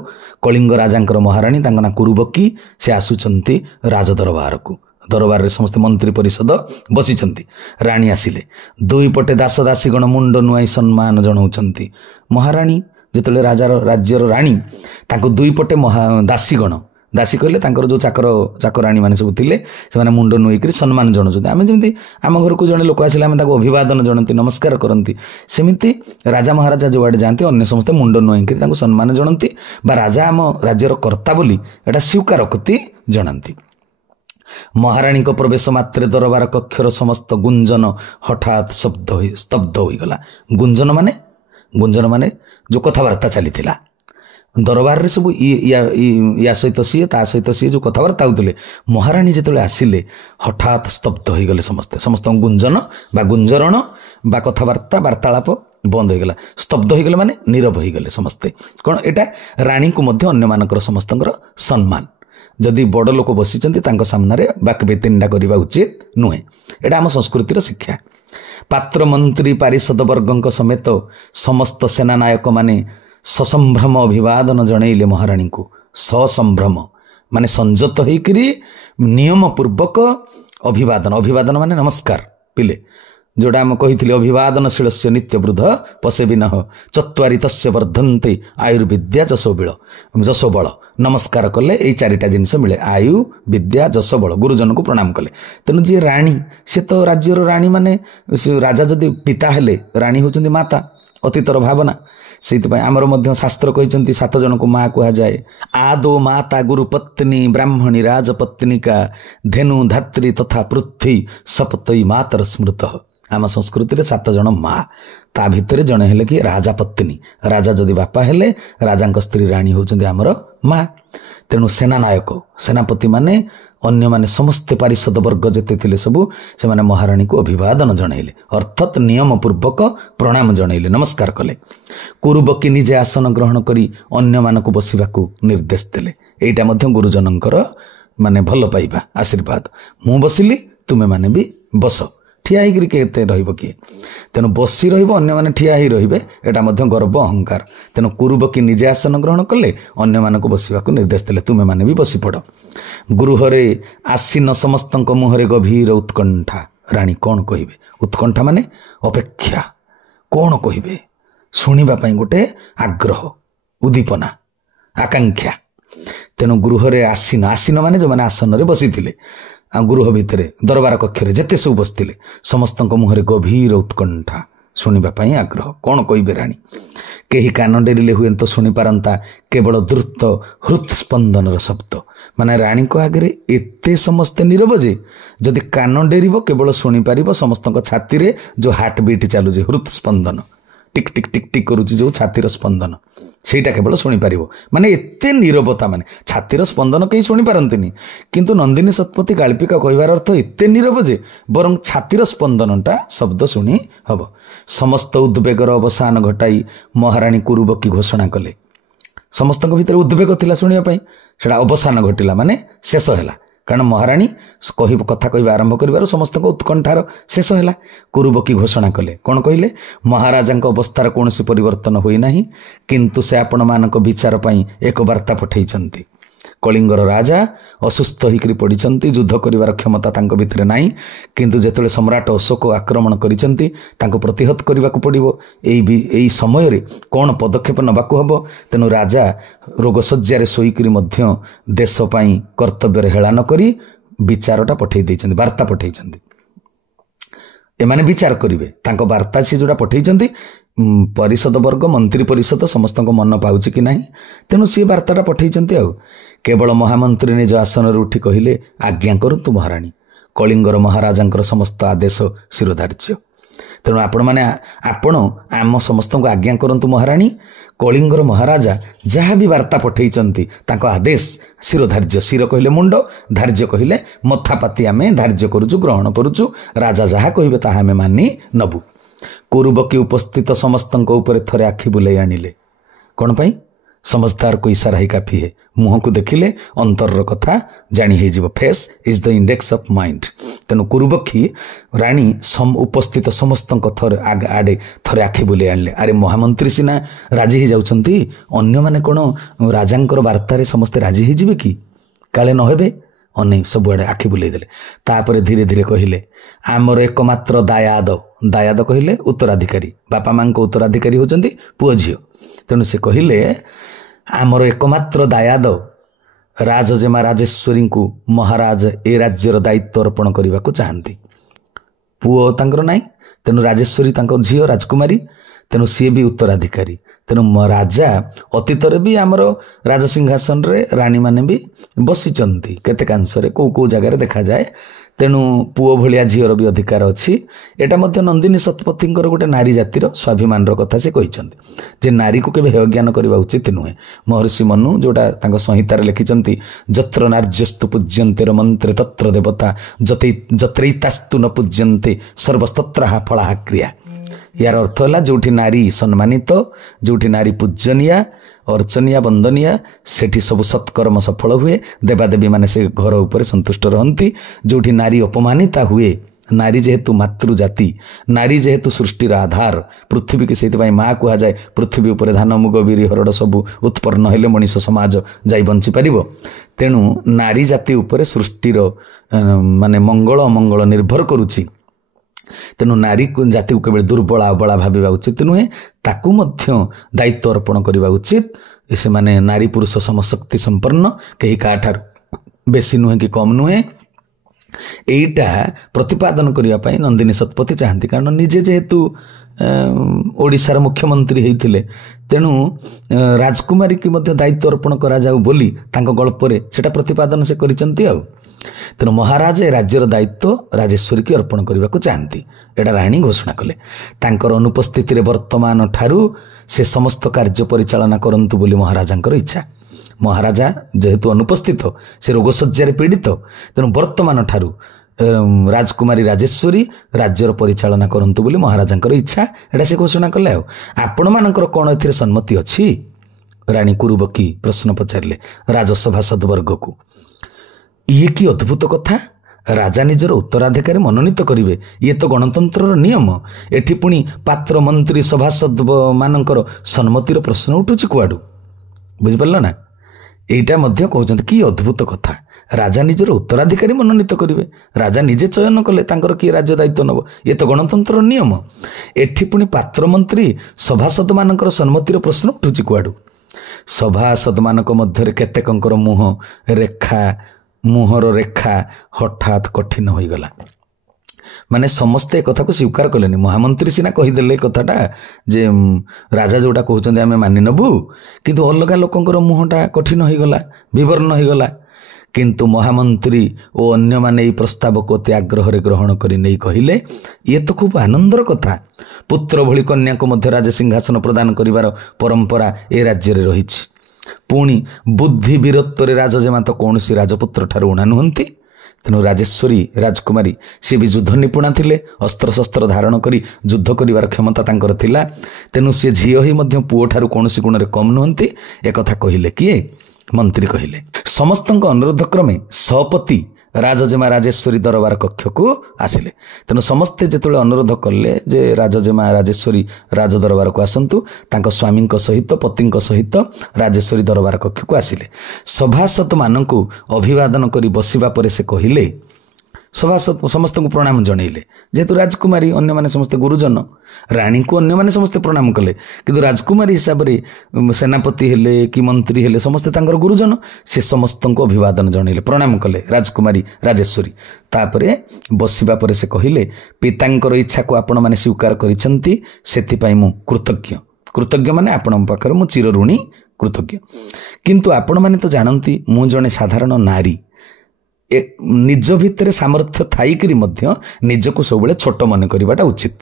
କଳିଙ୍ଗ ରାଜାଙ୍କର ମହାରାଣୀ, ତାଙ୍କ ନାଁ କୁରୁବକୀ, ସେ ଆସୁଛନ୍ତି ରାଜଦରବାରକୁ। ଦରବାରରେ ସମସ୍ତେ ମନ୍ତ୍ରୀ ପରିଷଦ ବସିଛନ୍ତି। ରାଣୀ ଆସିଲେ, ଦୁଇ ପଟେ ଦାସ ଦାସୀଗଣ ମୁଣ୍ଡ ନୁଆଇ ସମ୍ମାନ ଜଣାଉଛନ୍ତି। ମହାରାଣୀ ଯେତେବେଳେ ରାଜ୍ୟର ରାଣୀ, ତାଙ୍କୁ ଦୁଇ ପଟେ ଦାସୀଗଣ, ଦାସୀ କହିଲେ ତାଙ୍କର ଯେଉଁ ଚାକରାଣୀ ମାନେ ସବୁ ଥିଲେ, ସେମାନେ ମୁଣ୍ଡ ନୁଆଇକରି ସମ୍ମାନ ଜଣାଉଛନ୍ତି। ଆମେ ଯେମିତି ଆମ ଘରକୁ ଜଣେ ଲୋକ ଆସିଲେ ଆମେ ତାକୁ ଅଭିବାଦନ ଜଣାନ୍ତି, ନମସ୍କାର କରନ୍ତି, ସେମିତି ରାଜା ମହାରାଜା ଯେଉଁଆଡ଼େ ଯାଆନ୍ତି ଅନ୍ୟ ସମସ୍ତେ ମୁଣ୍ଡ ନୁଆଇକରି ତାଙ୍କୁ ସମ୍ମାନ ଜଣାନ୍ତି, ବା ରାଜା ଆମ ରାଜ୍ୟର କର୍ତ୍ତା ବୋଲି ଏଟା ସ୍ୱୀକାରୋକ୍ତି ଜଣାନ୍ତି। ମହାରାଣୀଙ୍କ ପ୍ରବେଶ ମାତ୍ରେ ଦରବାର କକ୍ଷର ସମସ୍ତ ଗୁଞ୍ଜନ ହଠାତ୍ ସ୍ତବ୍ଧ ହୋଇଗଲା। ଗୁଞ୍ଜନ ମାନେ ଯେଉଁ କଥାବାର୍ତ୍ତା ଚାଲିଥିଲା ଦରବାରରେ, ସବୁ ୟା ସହିତ ସିଏ, ତା ସହିତ ସିଏ ଯେଉଁ କଥାବାର୍ତ୍ତା ହେଉଥିଲେ, ମହାରାଣୀ ଯେତେବେଳେ ଆସିଲେ ହଠାତ୍ ସ୍ତବ୍ଧ ହୋଇଗଲେ ସମସ୍ତେ। ସମସ୍ତଙ୍କ ଗୁଞ୍ଜନ ବା ଗୁଞ୍ଜରଣ ବା କଥାବାର୍ତ୍ତା ବାର୍ତ୍ତାଳାପ ବନ୍ଦ ହୋଇଗଲା। ସ୍ତବ୍ଧ ହୋଇଗଲେ ମାନେ ନୀରବ ହୋଇଗଲେ ସମସ୍ତେ। କ'ଣ ଏଇଟା ରାଣୀଙ୍କୁ ମଧ୍ୟ ଅନ୍ୟମାନଙ୍କର ସମସ୍ତଙ୍କର ସମ୍ମାନ। ଯଦି ବଡ଼ ଲୋକ ବସିଛନ୍ତି ତାଙ୍କ ସାମ୍ନାରେ ବାକ୍ ବେତିଣ୍ଡା କରିବା ଉଚିତ ନୁହେଁ। ଏଇଟା ଆମ ସଂସ୍କୃତିର ଶିକ୍ଷା। ପାତ୍ର ମନ୍ତ୍ରୀ ପାରିଷଦ ବର୍ଗଙ୍କ ସମେତ ସମସ୍ତ ସେନାନାୟକମାନେ ସସମ୍ଭ୍ରମ ଅଭିବାଦନ ଜଣାଇଲେ ମହାରାଣୀଙ୍କୁ। ସସମ୍ଭ୍ରମ ମାନେ ସଂଯତ ହେଇକରି ନିୟମ ପୂର୍ବକ ଅଭିବାଦନ। ଅଭିବାଦନ ମାନେ ନମସ୍କାର ପିଲେ, ଯୋଉଟା ଆମେ କହିଥିଲେ, ଅଭିବାଦନଶୀଳସ୍ୟ ନିତ୍ୟ ବୃଦ୍ଧ ପଶେବିନଃ ଚତ୍ୱାରି ତସ୍ୟ ବର୍ଦ୍ଧନ୍ତେ ଆୟୁର୍ବିଦ୍ୟା ଯଶୋବଳ। ନମସ୍କାର କଲେ ଏଇ ଚାରିଟା ଜିନିଷ ମିଳେ, ଆୟୁ, ବିଦ୍ୟା, ଯଶୋବଳ। ଗୁରୁଜନକୁ ପ୍ରଣାମ କଲେ। ତେଣୁ ଯିଏ ରାଣୀ, ସେ ତ ରାଜ୍ୟର ରାଣୀ, ମାନେ ରାଜା ଯଦି ପିତା ହେଲେ, ରାଣୀ ହେଉଛନ୍ତି ମାତା, ଅତୀତର ଭାବନା। ସେଇଥିପାଇଁ ଆମର ମଧ୍ୟ ଶାସ୍ତ୍ର କହିଛନ୍ତି 7 ଜଣଙ୍କୁ ମା କୁହାଯାଏ। ଆଦୌ ମାତା ଗୁରୁ ପତ୍ନୀ ବ୍ରାହ୍ମଣୀ ରାଜପତ୍ନିକା ଧେନୁ ଧାତ୍ରୀ ତଥା ପୃଥ୍ୱୀ ସପ୍ତୈ ମାତର ସ୍ମୃତ। ଆମ ସଂସ୍କୃତିରେ 7 ଜଣ ମା, ତା ଭିତରେ ଜଣେ ହେଲେ କି ରାଜାପତ୍ନୀ। ରାଜା ଯଦି ବାପା ହେଲେ, ରାଜାଙ୍କ ସ୍ତ୍ରୀ ରାଣୀ ହେଉଛନ୍ତି ଆମର ମା। ତେଣୁ ସେନାନାୟକ, ସେନାପତି ମାନେ, ଅନ୍ୟମାନେ ସମସ୍ତେ ପାରିଷଦ ବର୍ଗ ଯେତେ ଥିଲେ ସବୁ, ସେମାନେ ମହାରାଣୀକୁ ଅଭିବାଦନ ଜଣାଇଲେ, ଅର୍ଥାତ୍ ନିୟମ ପୂର୍ବକ ପ୍ରଣାମ ଜଣାଇଲେ, ନମସ୍କାର କଲେ। କୁରୁବକୀ ନିଜେ ଆସନ ଗ୍ରହଣ କରି ଅନ୍ୟମାନଙ୍କୁ ବସିବାକୁ ନିର୍ଦ୍ଦେଶ ଦେଲେ। ଏଇଟା ମଧ୍ୟ ଗୁରୁଜନଙ୍କର ମାନେ ଭଲ ପାଇବା, ଆଶୀର୍ବାଦ। ମୁଁ ବସିଲି, ତୁମେ ମାନେ ବି ବସ। ଠିଆ ହେଇକରି କେତେ ରହିବ କିଏ? ତେଣୁ ବସି ରହିବ, ଅନ୍ୟମାନେ ଠିଆ ହେଇ ରହିବେ, ଏଟା ମଧ୍ୟ ଗର୍ବ, ଅହଙ୍କାର। ତେଣୁ କୁରୁବକୀ ନିଜେ ଆସନ ଗ୍ରହଣ କଲେ, ଅନ୍ୟମାନଙ୍କୁ ବସିବାକୁ ନିର୍ଦ୍ଦେଶ ଦେଲେ, ତୁମେ ମାନେ ବି ବସି ପଡ଼। ଗୃହରେ ଆସୀନ ସମସ୍ତଙ୍କ ମୁହଁରେ ଗଭୀର ଉତ୍କଣ୍ଠା। ରାଣୀ କ'ଣ କହିବେ? ଉତ୍କଣ୍ଠା ମାନେ ଅପେକ୍ଷା, କ'ଣ କହିବେ ଶୁଣିବା ପାଇଁ ଗୋଟେ ଆଗ୍ରହ, ଉଦ୍ଦୀପନା, ଆକାଂକ୍ଷା। ତେଣୁ ଗୃହରେ ଆସୀନ ମାନେ ଯେଉଁମାନେ ଆସନରେ ବସିଥିଲେ, ଗୃହ ଭିତରେ ଦରବାର କକ୍ଷରେ ଯେତେ ସବୁ ବସିଥିଲେ ସମସ୍ତଙ୍କ ମୁହଁରେ ଗଭୀର ଉତ୍କଣ୍ଠା, ଶୁଣିବା ପାଇଁ ଆଗ୍ରହ। କ'ଣ କହିବେ ରାଣୀ? କେହି କାନ ଡେରିଲେ ହୁଏତ ଶୁଣିପାରନ୍ତା କେବଳ ଦ୍ରୁତ ହୃତ୍ସ୍ପନ୍ଦନର ଶବ୍ଦ। ମାନେ ରାଣୀଙ୍କ ଆଗରେ ଏତେ ସମସ୍ତେ ନୀରବ ଯେ ଯଦି କାନ ଡେରିବ କେବଳ ଶୁଣିପାରିବ ସମସ୍ତଙ୍କ ଛାତିରେ ଯେଉଁ ହାର୍ଟ ବିଟ୍ ଚାଲୁଛି, ହୃତ୍ସ୍ପନ୍ଦନ, ଟିକ୍ ଟିକ୍ ଟିକ୍ ଟିକ୍ କରୁଛି ଯେଉଁ ଛାତିର ସ୍ପନ୍ଦନ, ସେଇଟା କେବଳ ଶୁଣିପାରିବ। ମାନେ ଏତେ ନୀରବତା, ମାନେ ଛାତିର ସ୍ପନ୍ଦନ କେହି ଶୁଣିପାରନ୍ତିନି, କିନ୍ତୁ ନନ୍ଦିନୀ ଶତପଥୀ ଗାଳ୍ପିକା କହିବାର ଅର୍ଥ ଏତେ ନୀରବ ଯେ ବରଂ ଛାତିର ସ୍ପନ୍ଦନଟା ଶବ୍ଦ ଶୁଣି ହବ। ସମସ୍ତ ଉଦ୍ବେଗର ଅବସାନ ଘଟାଇ ମହାରାଣୀ କୁରୁବକୀ ଘୋଷଣା କଲେ। ସମସ୍ତଙ୍କ ଭିତରେ ଉଦ୍ବେଗ ଥିଲା ଶୁଣିବା ପାଇଁ, ସେଟା ଅବସାନ ଘଟିଲା, ମାନେ ଶେଷ ହେଲା। କାରଣ ମହାରାଣୀ କଥା କହିବା ଆରମ୍ଭ କରିବାରୁ ସମସ୍ତଙ୍କ ଉତ୍କଣ୍ଠାର ଶେଷ ହେଲା। କୁରୁବକୀ ଘୋଷଣା କଲେ, କ'ଣ କହିଲେ? ମହାରାଜାଙ୍କ ଅବସ୍ଥାର କୌଣସି ପରିବର୍ତ୍ତନ ହୋଇନାହିଁ, କିନ୍ତୁ ସେ ଆପଣମାନଙ୍କ ବିଚାର ପାଇଁ ଏକ ବାର୍ତ୍ତା ପଠାଇଛନ୍ତି। କଳିଙ୍ଗର ରାଜା ଅସୁସ୍ଥ ହୋଇକରି ପଡ଼ିଛନ୍ତି, ଯୁଦ୍ଧ କରିବାର କ୍ଷମତା ତାଙ୍କ ଭିତରେ ନାହିଁ, କିନ୍ତୁ ଯେତେବେଳେ ସମ୍ରାଟ ଅଶୋକ ଆକ୍ରମଣ କରିଛନ୍ତି ତାଙ୍କୁ ପ୍ରତିହତ କରିବାକୁ ପଡ଼ିବ। ଏଇ ସମୟରେ କ'ଣ ପଦକ୍ଷେପ ନେବାକୁ ହେବ? ତେଣୁ ରାଜା ରୋଗଶଯ୍ୟାରେ ଶୋଇକରି ମଧ୍ୟ ଦେଶ ପାଇଁ କର୍ତ୍ତବ୍ୟରେ ହେଳା ନ କରି ବିଚାରଟା ପଠାଇ ଦେଇଛନ୍ତି, ବାର୍ତ୍ତା ପଠାଇଛନ୍ତି। ଏମାନେ ବିଚାର କରିବେ। ତାଙ୍କ ବାର୍ତ୍ତା ସେ ଯେଉଁଟା ପଠାଇଛନ୍ତି ପରିଷଦ ବର୍ଗ, ମନ୍ତ୍ରୀ ପରିଷଦ ସମସ୍ତଙ୍କ ମନ ପାଉଛି କି ନାହିଁ, ତେଣୁ ସିଏ ବାର୍ତ୍ତାଟା ପଠାଇଛନ୍ତି। ଆଉ କେବଳ ମହାମନ୍ତ୍ରୀ ନିଜ ଆସନରୁ ଉଠି କହିଲେ, ଆଜ୍ଞା କରନ୍ତୁ ମହାରାଣୀ, କଳିଙ୍ଗର ମହାରାଜାଙ୍କର ସମସ୍ତ ଆଦେଶ ଶିରୋଧାର୍ଯ୍ୟ। ତେଣୁ ଆପଣ ଆମ ସମସ୍ତଙ୍କୁ ଆଜ୍ଞା କରନ୍ତୁ ମହାରାଣୀ। କଳିଙ୍ଗର ମହାରାଜା ଯାହା ବି ବାର୍ତ୍ତା ପଠାଇଛନ୍ତି ତାଙ୍କ ଆଦେଶ ଶିରୋଧାର୍ଯ୍ୟ। ଶିର କହିଲେ ମୁଣ୍ଡ, ଧାର୍ଯ୍ୟ କହିଲେ ମଥାପାତି ଆମେ ଧାର୍ଯ୍ୟ କରୁଛୁ, ଗ୍ରହଣ କରୁଛୁ। ରାଜା ଯାହା କହିବେ ତାହା ଆମେ ମାନି ନେବୁ। କୁରୁବକୀ ଉପସ୍ଥିତ ସମସ୍ତଙ୍କ ଉପରେ ଥରେ ଆଖି ବୁଲେଇ ଆଣିଲେ। କ'ଣ ପାଇଁ? समझदार को इशारा ही काफी है। मुह को देखिले अंतर कथा जानी है जीव। Face is the index of mind. तेणु कुरुबक्षी राणी उपस्थित समस्त थर आड़े थरे आखि बुले आनले। अरे महामंत्री सिना राजी हो जाउछंती, अन्य माने कोन राजांकर वार्तारे समस्ते राजी हो जिवे कि काले न हेबे। अने सबुआड़े आखि बुले देले। तापरे धीरे धीरे कहिले आमर एकमात्र दायाद। दायाद कहिले उत्तराधिकारी, बापा मां को उत्तराधिकारी होचंती पुओ झियो। तेणु से कहिले आमर एकमात्र दायाद राजजेमा राजेश्वरी को महाराज ए राज्यर दायित्व अर्पण करने को चाहती। पुओ तांकर नाही, तेणु राजेश्वरी तांकर झियो राजकुमारी, तेणु सी भी उत्तराधिकारी। तेणु राजा अतीत भी आमर राजसिंहासन रे राणी माने भी बसीचंती केतेकांशरे को को जगह देखा जाए। तेणु पुओ भलिया झीर भी अधिकार अच्छी। एटा मध्य नंदिनी शतपथींकर गोटे नारी जातिर स्वाभिमान कथा से कहिसंती जे नारी को केबे हेयज्ञान करबा उचित नुहे। महर्षि मनु जोटा तांको संहितार लिखिचंती जत्र नार्यस्तु पूज्यन्ते मंत्रे तत्र देवता जत्रैतास्तु न पूज्यन्ते सर्वस्तत्रहा फलाहा क्रिया। यार अर्थ है जोठी नारी सम्मानित, जोठी नारी पूजनीया अर्चनीया वंदनीया सेठी सब सत्कर्म सफल हुए। देवादेवी माने से घर उपर संतुष्ट रहती। जोठी नारी अपमानिता हुए, नारी जेहेतु मातृ जाति, नारी जेहेतु सृष्टिर आधार, पृथ्वी की से माँ कह जाए। पृथ्वी उपर धान मुग बिरी हरड़ सबू उत्पन्न हेले मनीष समाज जाई बंची पारिबो। तेणु नारी जाति उपर सृष्टिर माने मंगल अमंगल निर्भर करुछि। तेणु नारी जाति को केवल दुर्बला अबला भाविबा उचित नुहे, ताकू मध्य दायित्व अर्पण करबा उचित। से माने नारी पुरुष समशक्ति संपन्न, कहीं काठार बेसी नुहे कि कम नुहे। एटा प्रतिपादन करिया पई नंदिनी शतपथी चाहती। कारण निजे जेहेतु ओडिशार मुख्यमंत्री होइथिले, तेणु राजकुमारी की मध्य दायित्व अर्पण करा जाऊ बोली तांको गल्परे सेटा प्रतिपादन से करिसंती। आउ तेणु महाराज राज्यर दायित्व राजेश्वरी की अर्पण करने को चाहती। एटा राणी घोषणा कले। तांकर अनुपस्थिति रे वर्तमान ठारू से समस्त कार्य परिचालना करंतु बोली महाराजांकर इच्छा। महाराजा जेहेतु अनुपस्थित, से रोगशज्यारे पीड़ित, तेणु वर्तमान ठारू राजकुमारी राजेश्वरी राज्यर परिचालना करंतु बोली महाराजांकर इच्छा। एटा से घोषणा कले। आपण मानकर कोन एथिरे सम्मति अछि? राणी कुरुबकी प्रश्न पचारिले राजसभा सदवर्ग को। ये कि अद्भुत कथा! राजा निजर उत्तराधिकारी मनोनीत करिवे, ये तो गणतंत्र नियम। एठी पुणी पात्र मंत्री सभासद मानकर सम्मतिर प्रश्न उठुछि कुआडू? बुझिपारल ना? एटा मध्य कहउछन्ति कि अद्भुत कथा। राजा निजर उत्तराधिकारी मनोनीत करिवे, राजा निजे चयन कले तांकर कि राज्य दायित्व नब, ये तो गणतंत्र नियम। एठी पुणी पात्र मंत्री सभासद मानकर सम्मतिर प्रश्न उठुछि कुआडू? सभासद मानक मध्य केतेकंकर मुह रेखा ମୁହଁର ରେଖା ହଠାତ୍ କଠିନ ହୋଇଗଲା। ମାନେ ସମସ୍ତେ ଏ କଥାକୁ ସ୍ୱୀକାର କଲେନି। ମହାମନ୍ତ୍ରୀ ସିନା କହିଦେଲେ କଥାଟା ଯେ ରାଜା ଯୋଉଟା କହୁଛନ୍ତି ଆମେ ମାନି ନେବୁ, କିନ୍ତୁ ଅଲଗା ଲୋକଙ୍କର ମୁହଁଟା କଠିନ ହୋଇଗଲା, ବିବର୍ଣ୍ଣ ହୋଇଗଲା। କିନ୍ତୁ ମହାମନ୍ତ୍ରୀ ଓ ଅନ୍ୟମାନେ ଏହି ପ୍ରସ୍ତାବକୁ ଅତି ଆଗ୍ରହରେ ଗ୍ରହଣ କରି ନେଇ କହିଲେ, ଇଏ ତ ଖୁବ୍ ଆନନ୍ଦର କଥା। ପୁତ୍ର ଭଳି କନ୍ୟାକୁ ମଧ୍ୟ ରାଜ ସିଂହାସନ ପ୍ରଦାନ କରିବାର ପରମ୍ପରା ଏ ରାଜ୍ୟରେ ରହିଛି। ପୁଣି ବୁଦ୍ଧି ବୀରତ୍ୱରେ ରାଜଜେମା ତ କୌଣସି ରାଜପୁତ୍ର ଠାରୁ ଉଣା ନୁହନ୍ତି। ତେଣୁ ରାଜେଶ୍ୱରୀ ରାଜକୁମାରୀ ସିଏ ବି ଯୁଦ୍ଧ ନିପୁଣା ଥିଲେ, ଅସ୍ତ୍ରଶସ୍ତ୍ର ଧାରଣ କରି ଯୁଦ୍ଧ କରିବାର କ୍ଷମତା ତାଙ୍କର ଥିଲା। ତେଣୁ ସିଏ ଝିଅ ହୋଇ ମଧ୍ୟ ପୁଅ ଠାରୁ କୌଣସି ଗୁଣରେ କମ୍ ନୁହନ୍ତି। ଏକଥା କହିଲେ କିଏ? ମନ୍ତ୍ରୀ କହିଲେ। ସମସ୍ତଙ୍କ ଅନୁରୋଧ କ୍ରମେ ସପତି ରାଜଜେମା ରାଜେଶ୍ୱରୀ ଦରବାର କକ୍ଷକୁ ଆସିଲେ। ତେଣୁ ସମସ୍ତେ ଯେତେବେଳେ ଅନୁରୋଧ କଲେ ଯେ ରାଜଜେମା ରାଜେଶ୍ୱରୀ ରାଜ ଦରବାରକୁ ଆସନ୍ତୁ, ତାଙ୍କ ସ୍ୱାମୀଙ୍କ ସହିତ ପତିଙ୍କ ସହିତ ରାଜେଶ୍ୱରୀ ଦରବାର କକ୍ଷକୁ ଆସିଲେ। ସଭାସଦମାନଙ୍କୁ ଅଭିବାଦନ କରି ବସିବା ପରେ ସେ କହିଲେ, ସଭାସଦ ସମସ୍ତଙ୍କୁ ପ୍ରଣାମ ଜଣେଇଲେ। ଯେହେତୁ ରାଜକୁମାରୀ, ଅନ୍ୟମାନେ ସମସ୍ତେ ଗୁରୁଜନ, ରାଣୀଙ୍କୁ ଅନ୍ୟମାନେ ସମସ୍ତେ ପ୍ରଣାମ କଲେ, କିନ୍ତୁ ରାଜକୁମାରୀ ହିସାବରେ ସେନାପତି ହେଲେ କି ମନ୍ତ୍ରୀ ହେଲେ ସମସ୍ତେ ତାଙ୍କର ଗୁରୁଜନ। ସେ ସମସ୍ତଙ୍କୁ ଅଭିବାଦନ ଜଣେଇଲେ, ପ୍ରଣାମ କଲେ ରାଜକୁମାରୀ ରାଜେଶ୍ୱରୀ। ତାପରେ ବସିବା ପରେ ସେ କହିଲେ, ପିତାଙ୍କର ଇଚ୍ଛାକୁ ଆପଣମାନେ ସ୍ୱୀକାର କରିଛନ୍ତି, ସେଥିପାଇଁ ମୁଁ କୃତଜ୍ଞ। କୃତଜ୍ଞ ମାନେ ଆପଣଙ୍କ ପାଖରେ ମୁଁ ଚିରଋଣୀ, କୃତଜ୍ଞ। କିନ୍ତୁ ଆପଣମାନେ ତ ଜାଣନ୍ତି ମୁଁ ଜଣେ ସାଧାରଣ ନାରୀ। ନିଜ ଭିତରେ ସାମର୍ଥ୍ୟ ଥାଇକରି ମଧ୍ୟ ନିଜକୁ ସବୁବେଳେ ଛୋଟ ମନେ କରିବାଟା ଉଚିତ।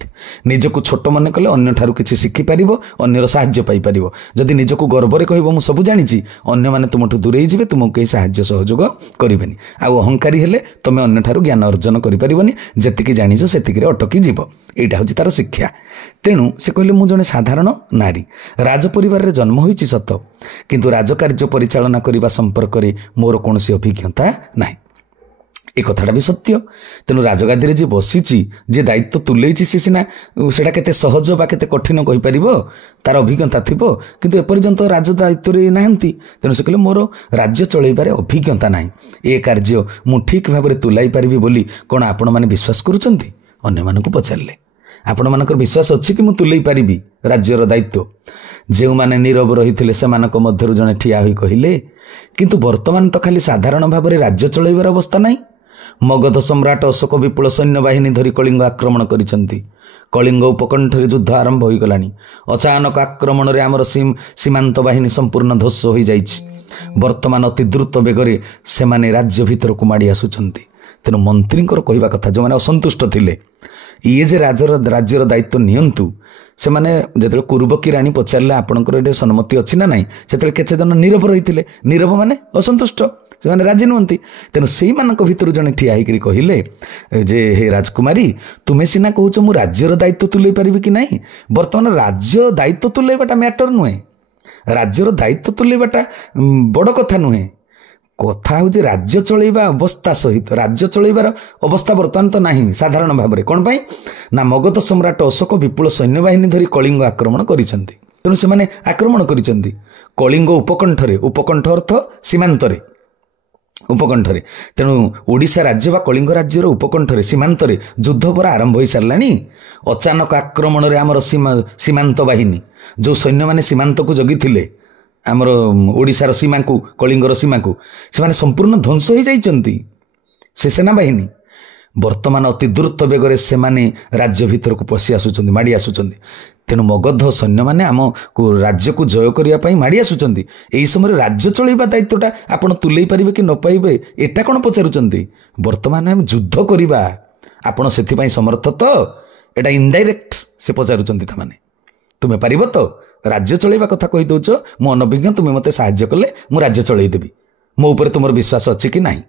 ନିଜକୁ ଛୋଟ ମନେ କଲେ ଅନ୍ୟଠାରୁ କିଛି ଶିଖିପାରିବ, ଅନ୍ୟର ସାହାଯ୍ୟ ପାଇପାରିବ। ଯଦି ନିଜକୁ ଗର୍ବରେ କହିବ ମୁଁ ସବୁ ଜାଣିଛି, ଅନ୍ୟମାନେ ତୁମଠୁ ଦୂରେଇ ଯିବେ, ତୁମକୁ କେହି ସାହାଯ୍ୟ ସହଯୋଗ କରିବେନି। ଆଉ ଅହଙ୍କାରୀ ହେଲେ ତୁମେ ଅନ୍ୟଠାରୁ ଜ୍ଞାନ ଅର୍ଜନ କରିପାରିବନି, ଯେତିକି ଜାଣିଛ ସେତିକିରେ ଅଟକି ଯିବ। ଏଇଟା ହେଉଛି ତାର ଶିକ୍ଷା। ତେଣୁ ସେ କହିଲେ ମୁଁ ଜଣେ ସାଧାରଣ ନାରୀ, ରାଜ ପରିବାରରେ ଜନ୍ମ ହୋଇଛି ସତ, କିନ୍ତୁ ରାଜକାର୍ଯ୍ୟ ପରିଚାଳନା କରିବା ସମ୍ପର୍କରେ ମୋର କୌଣସି ଅଭିଜ୍ଞତା ନାହିଁ। ଏ କଥାଟା ବି ସତ୍ୟ। ତେଣୁ ରାଜଗାଦିରେ ଯିଏ ବସିଛି, ଯିଏ ଦାୟିତ୍ୱ ତୁଲେଇଛି, ସେ ସିନା ସେଇଟା କେତେ ସହଜ ବା କେତେ କଠିନ କହିପାରିବ, ତାର ଅଭିଜ୍ଞତା ଥିବ, କିନ୍ତୁ ଏପର୍ଯ୍ୟନ୍ତ ରାଜ ଦାୟିତ୍ୱରେ ନାହାନ୍ତି। ତେଣୁ ସେ କହିଲେ ମୋର ରାଜ୍ୟ ଚଳେଇବାରେ ଅଭିଜ୍ଞତା ନାହିଁ। ଏ କାର୍ଯ୍ୟ ମୁଁ ଠିକ୍ ଭାବରେ ତୁଲାଇ ପାରିବି ବୋଲି କ'ଣ ଆପଣମାନେ ବିଶ୍ୱାସ କରୁଛନ୍ତି? ଅନ୍ୟମାନଙ୍କୁ ପଚାରିଲେ, ଆପଣମାନଙ୍କର ବିଶ୍ୱାସ ଅଛି କି ମୁଁ ତୁଲେଇ ପାରିବି ରାଜ୍ୟର ଦାୟିତ୍ୱ? ଯେଉଁମାନେ ନୀରବ ରହିଥିଲେ ସେମାନଙ୍କ ମଧ୍ୟରୁ ଜଣେ ଠିଆ ହୋଇ କହିଲେ, କିନ୍ତୁ ବର୍ତ୍ତମାନ ତ ଖାଲି ସାଧାରଣ ଭାବରେ ରାଜ୍ୟ ଚଳେଇବାର ଅବସ୍ଥା ନାହିଁ। ମଗଧ ସମ୍ରାଟ ଅଶୋକ ବିପୁଳ ସୈନ୍ୟବାହିନୀ ଧରି କଳିଙ୍ଗ ଆକ୍ରମଣ କରିଛନ୍ତି। କଳିଙ୍ଗ ଉପକଣ୍ଠରେ ଯୁଦ୍ଧ ଆରମ୍ଭ ହୋଇଗଲାଣି। ଅଚାନକ ଆକ୍ରମଣରେ ଆମର ସୀମାନ୍ତ ବାହିନୀ ସମ୍ପୂର୍ଣ୍ଣ ଧ୍ୱଂସ ହୋଇଯାଇଛି। ବର୍ତ୍ତମାନ ଅତି ଦ୍ରୁତ ବେଗରେ ସେମାନେ ରାଜ୍ୟ ଭିତରକୁ ମାଡ଼ି ଆସୁଛନ୍ତି। ତେଣୁ ମନ୍ତ୍ରୀଙ୍କର କହିବା କଥା, ଯେଉଁମାନେ ଅସନ୍ତୁଷ୍ଟ ଥିଲେ, ଇଏ ଯେ ରାଜ୍ୟର ଦାୟିତ୍ୱ ନିଅନ୍ତୁ, ସେମାନେ ଯେତେବେଳେ କୁରୁବକୀ ରାଣୀ ପଚାରିଲେ ଆପଣଙ୍କର ଏଠି ସମ୍ମତି ଅଛି ନା ନାହିଁ, ସେତେବେଳେ କେତେ ଜଣ ନୀରବ ରହିଥିଲେ। ନୀରବ ମାନେ ଅସନ୍ତୁଷ୍ଟ, ସେମାନେ ରାଜି ନୁହନ୍ତି। ତେଣୁ ସେଇମାନଙ୍କ ଭିତରୁ ଜଣେ ଠିଆ ହେଇକରି କହିଲେ ଯେ ହେ ରାଜକୁମାରୀ, ତୁମେ ସିନା କହୁଛ ମୁଁ ରାଜ୍ୟର ଦାୟିତ୍ୱ ତୁଲେଇ ପାରିବି କି ନାହିଁ, ବର୍ତ୍ତମାନ ରାଜ୍ୟ ଦାୟିତ୍ୱ ତୁଲେଇବାଟା ମ୍ୟାଟର ନୁହେଁ। ରାଜ୍ୟର ଦାୟିତ୍ୱ ତୁଲେଇବାଟା ବଡ଼ କଥା ନୁହେଁ। କଥା ହେଉଛି ରାଜ୍ୟ ଚଳେଇବା ଅବସ୍ଥା ସହିତ। ରାଜ୍ୟ ଚଳେଇବାର ଅବସ୍ଥା ବର୍ତ୍ତମାନ ତ ନାହିଁ ସାଧାରଣ ଭାବରେ। କ'ଣ ପାଇଁ ନା ମଗଧ ସମ୍ରାଟ ଅଶୋକ ବିପୁଳ ସୈନ୍ୟବାହିନୀ ଧରି କଳିଙ୍ଗ ଆକ୍ରମଣ କରିଛନ୍ତି। ତେଣୁ ସେମାନେ ଆକ୍ରମଣ କରିଛନ୍ତି କଳିଙ୍ଗ ଉପକଣ୍ଠରେ। ଉପକଣ୍ଠ ଅର୍ଥ ସୀମାନ୍ତରେ, ଉପକଣ୍ଠରେ। ତେଣୁ ଓଡ଼ିଶା ରାଜ୍ୟ ବା କଳିଙ୍ଗ ରାଜ୍ୟର ଉପକଣ୍ଠରେ ସୀମାନ୍ତରେ ଯୁଦ୍ଧ ପରା ଆରମ୍ଭ ହୋଇସାରିଲାଣି। ଅଚାନକ ଆକ୍ରମଣରେ ଆମର ସୀମାନ୍ତ ବାହିନୀ, ଯେଉଁ ସୈନ୍ୟମାନେ ସୀମାନ୍ତକୁ ଜଗିଥିଲେ, ଆମର ଓଡ଼ିଶାର ସୀମାକୁ, କଳିଙ୍ଗର ସୀମାକୁ, ସେମାନେ ସମ୍ପୂର୍ଣ୍ଣ ଧ୍ୱଂସ ହୋଇଯାଇଛନ୍ତି। ସେ ସେନାବାହିନୀ ବର୍ତ୍ତମାନ ଅତି ଦ୍ରୁତ ବେଗରେ ସେମାନେ ରାଜ୍ୟ ଭିତରକୁ ପଶି ଆସୁଛନ୍ତି, ମାଡ଼ି ଆସୁଛନ୍ତି। ତେଣୁ ମଗଧ ସୈନ୍ୟମାନେ ଆମକୁ ରାଜ୍ୟକୁ ଜୟ କରିବା ପାଇଁ ମାଡ଼ି ଆସୁଛନ୍ତି। ଏହି ସମୟରେ ରାଜ୍ୟ ଚଳେଇବା ଦାୟିତ୍ୱଟା ଆପଣ ତୁଲେଇ ପାରିବେ କି ନ ପାଇବେ, ଏଟା କ'ଣ ପଚାରୁଛନ୍ତି? ବର୍ତ୍ତମାନ ଆମେ ଯୁଦ୍ଧ କରିବା, ଆପଣ ସେଥିପାଇଁ ସମର୍ଥ ତ? ଏଟା ଇନଡାଇରେକ୍ଟ ସେ ପଚାରୁଛନ୍ତି। ତାମାନେ ତୁମେ ପାରିବ ତ? ରାଜ୍ୟ ଚଳେଇବା କଥା କହିଦେଉଛ, ମୁଁ ଅନଭିଜ୍ଞ, ତୁମେ ମୋତେ ସାହାଯ୍ୟ କଲେ ମୁଁ ରାଜ୍ୟ ଚଳେଇଦେବି, ମୋ ଉପରେ ତୁମର ବିଶ୍ୱାସ ଅଛି କି ନାହିଁ?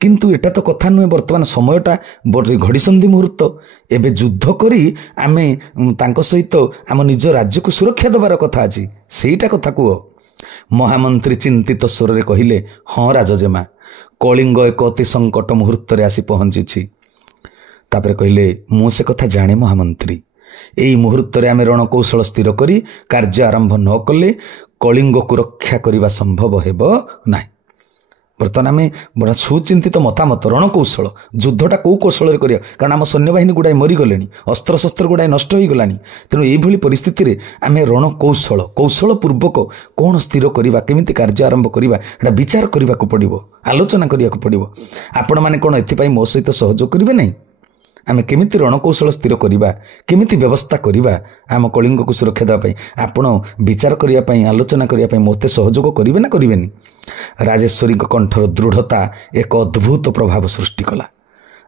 କିନ୍ତୁ ଏଟା ତ କଥା ନୁହେଁ। ବର୍ତ୍ତମାନ ସମୟଟା ଘଡ଼ିସନ୍ଧି ମୁହୂର୍ତ୍ତ। ଏବେ ଯୁଦ୍ଧ କରି ଆମେ ତାଙ୍କ ସହିତ ଆମ ନିଜ ରାଜ୍ୟକୁ ସୁରକ୍ଷା ଦେବାର କଥା ଅଛି, ସେଇଟା କଥା କୁହ। ମହାମନ୍ତ୍ରୀ ଚିନ୍ତିତ ସ୍ୱରରେ କହିଲେ, ହଁ ରାଜଜେମା, କଳିଙ୍ଗ ଏକ ଅତି ସଙ୍କଟ ମୁହୂର୍ତ୍ତରେ ଆସି ପହଞ୍ଚିଛି। ତାପରେ କହିଲେ, ମୁଁ ସେ କଥା ଜାଣେ ମହାମନ୍ତ୍ରୀ। ଏହି ମୁହୂର୍ତ୍ତରେ ଆମେ ରଣକୌଶଳ ସ୍ଥିର କରି କାର୍ଯ୍ୟ ଆରମ୍ଭ ନ କଲେ କଳିଙ୍ଗକୁ ରକ୍ଷା କରିବା ସମ୍ଭବ ହେବ ନାହିଁ। बर्तमान आम बड़ा सुचिंतित मतामत रणकौशल युद्धटा कौ कौशल करा कारण आम सैन्यबाहिनी गुड़ाए मरीगले अस्त्रशस्त्र गुड़ाए नष्ट हो गलानी तेणु यही परिस्थिति रे आम रणकौशल कौशल पूर्वक कौन स्थिर करवा केमिति कार्य आरंभ करवा एटा विचार करने को पड़ो आलोचना करने को पड़ो आपण मैंने कौन एथि मो सहित सहयोग करेंगे नहीं आम केमिति रणकौशल स्थिर करवा केमिति व्यवस्था करवा आम कलिंग को सुरक्षा देवाई आपण विचार करने आलोचना करने मते सहयोग करेंगे ना करेंगे राजेश्वरी कंठर दृढ़ता एक अद्भुत प्रभाव सृष्टि कला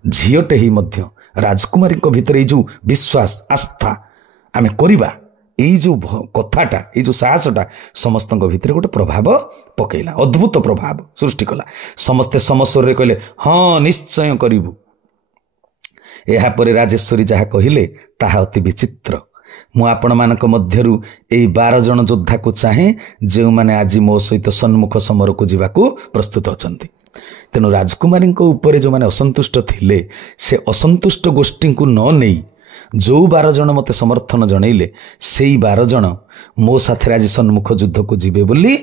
झीटे ही मध्य राजकुमारी भितर जो विश्वास आस्था आम करवा यही जो कथाटा ये जो साहसटा समस्त भितर गोटे प्रभाव पकेला अद्भुत प्रभाव सृष्टि कला समस्ते समस्वर कहले हाँ निश्चय करूँ यापर राजेश्वरी जहाँ कहले ताहा अति विचित्र मु आपण मानक मध्यरु एई 12 जन योद्धा को चाहे जो माने आज मो सहित सन्मुख समर को जीवाकू प्रस्तुत अछंती तेणु राजकुमारी ऊपर जो माने असंतुष्ट थिले से असंतुष्ट गोष्ठी को न नहीं जो 12 जन मते समर्थन जनइले सेई 12 जन मो साथे आज सन्मुख युद्ध को जीवे बोली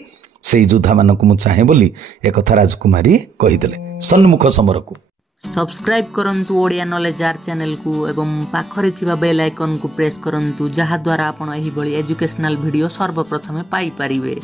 सेई योद्धा मानक मु चाहे बोली एक कथा राजकुमारी कहिदेले सन्मुख समर को सब्सक्राइब करंतु ओडिया नॉलेज आर चैनल को एवं पाखरे थिबा बेल आइकन को प्रेस करंतु जहा द्वारा आपण एही बळी एजुकेशनल वीडियो सर्वप्रथमे पाई परिबे।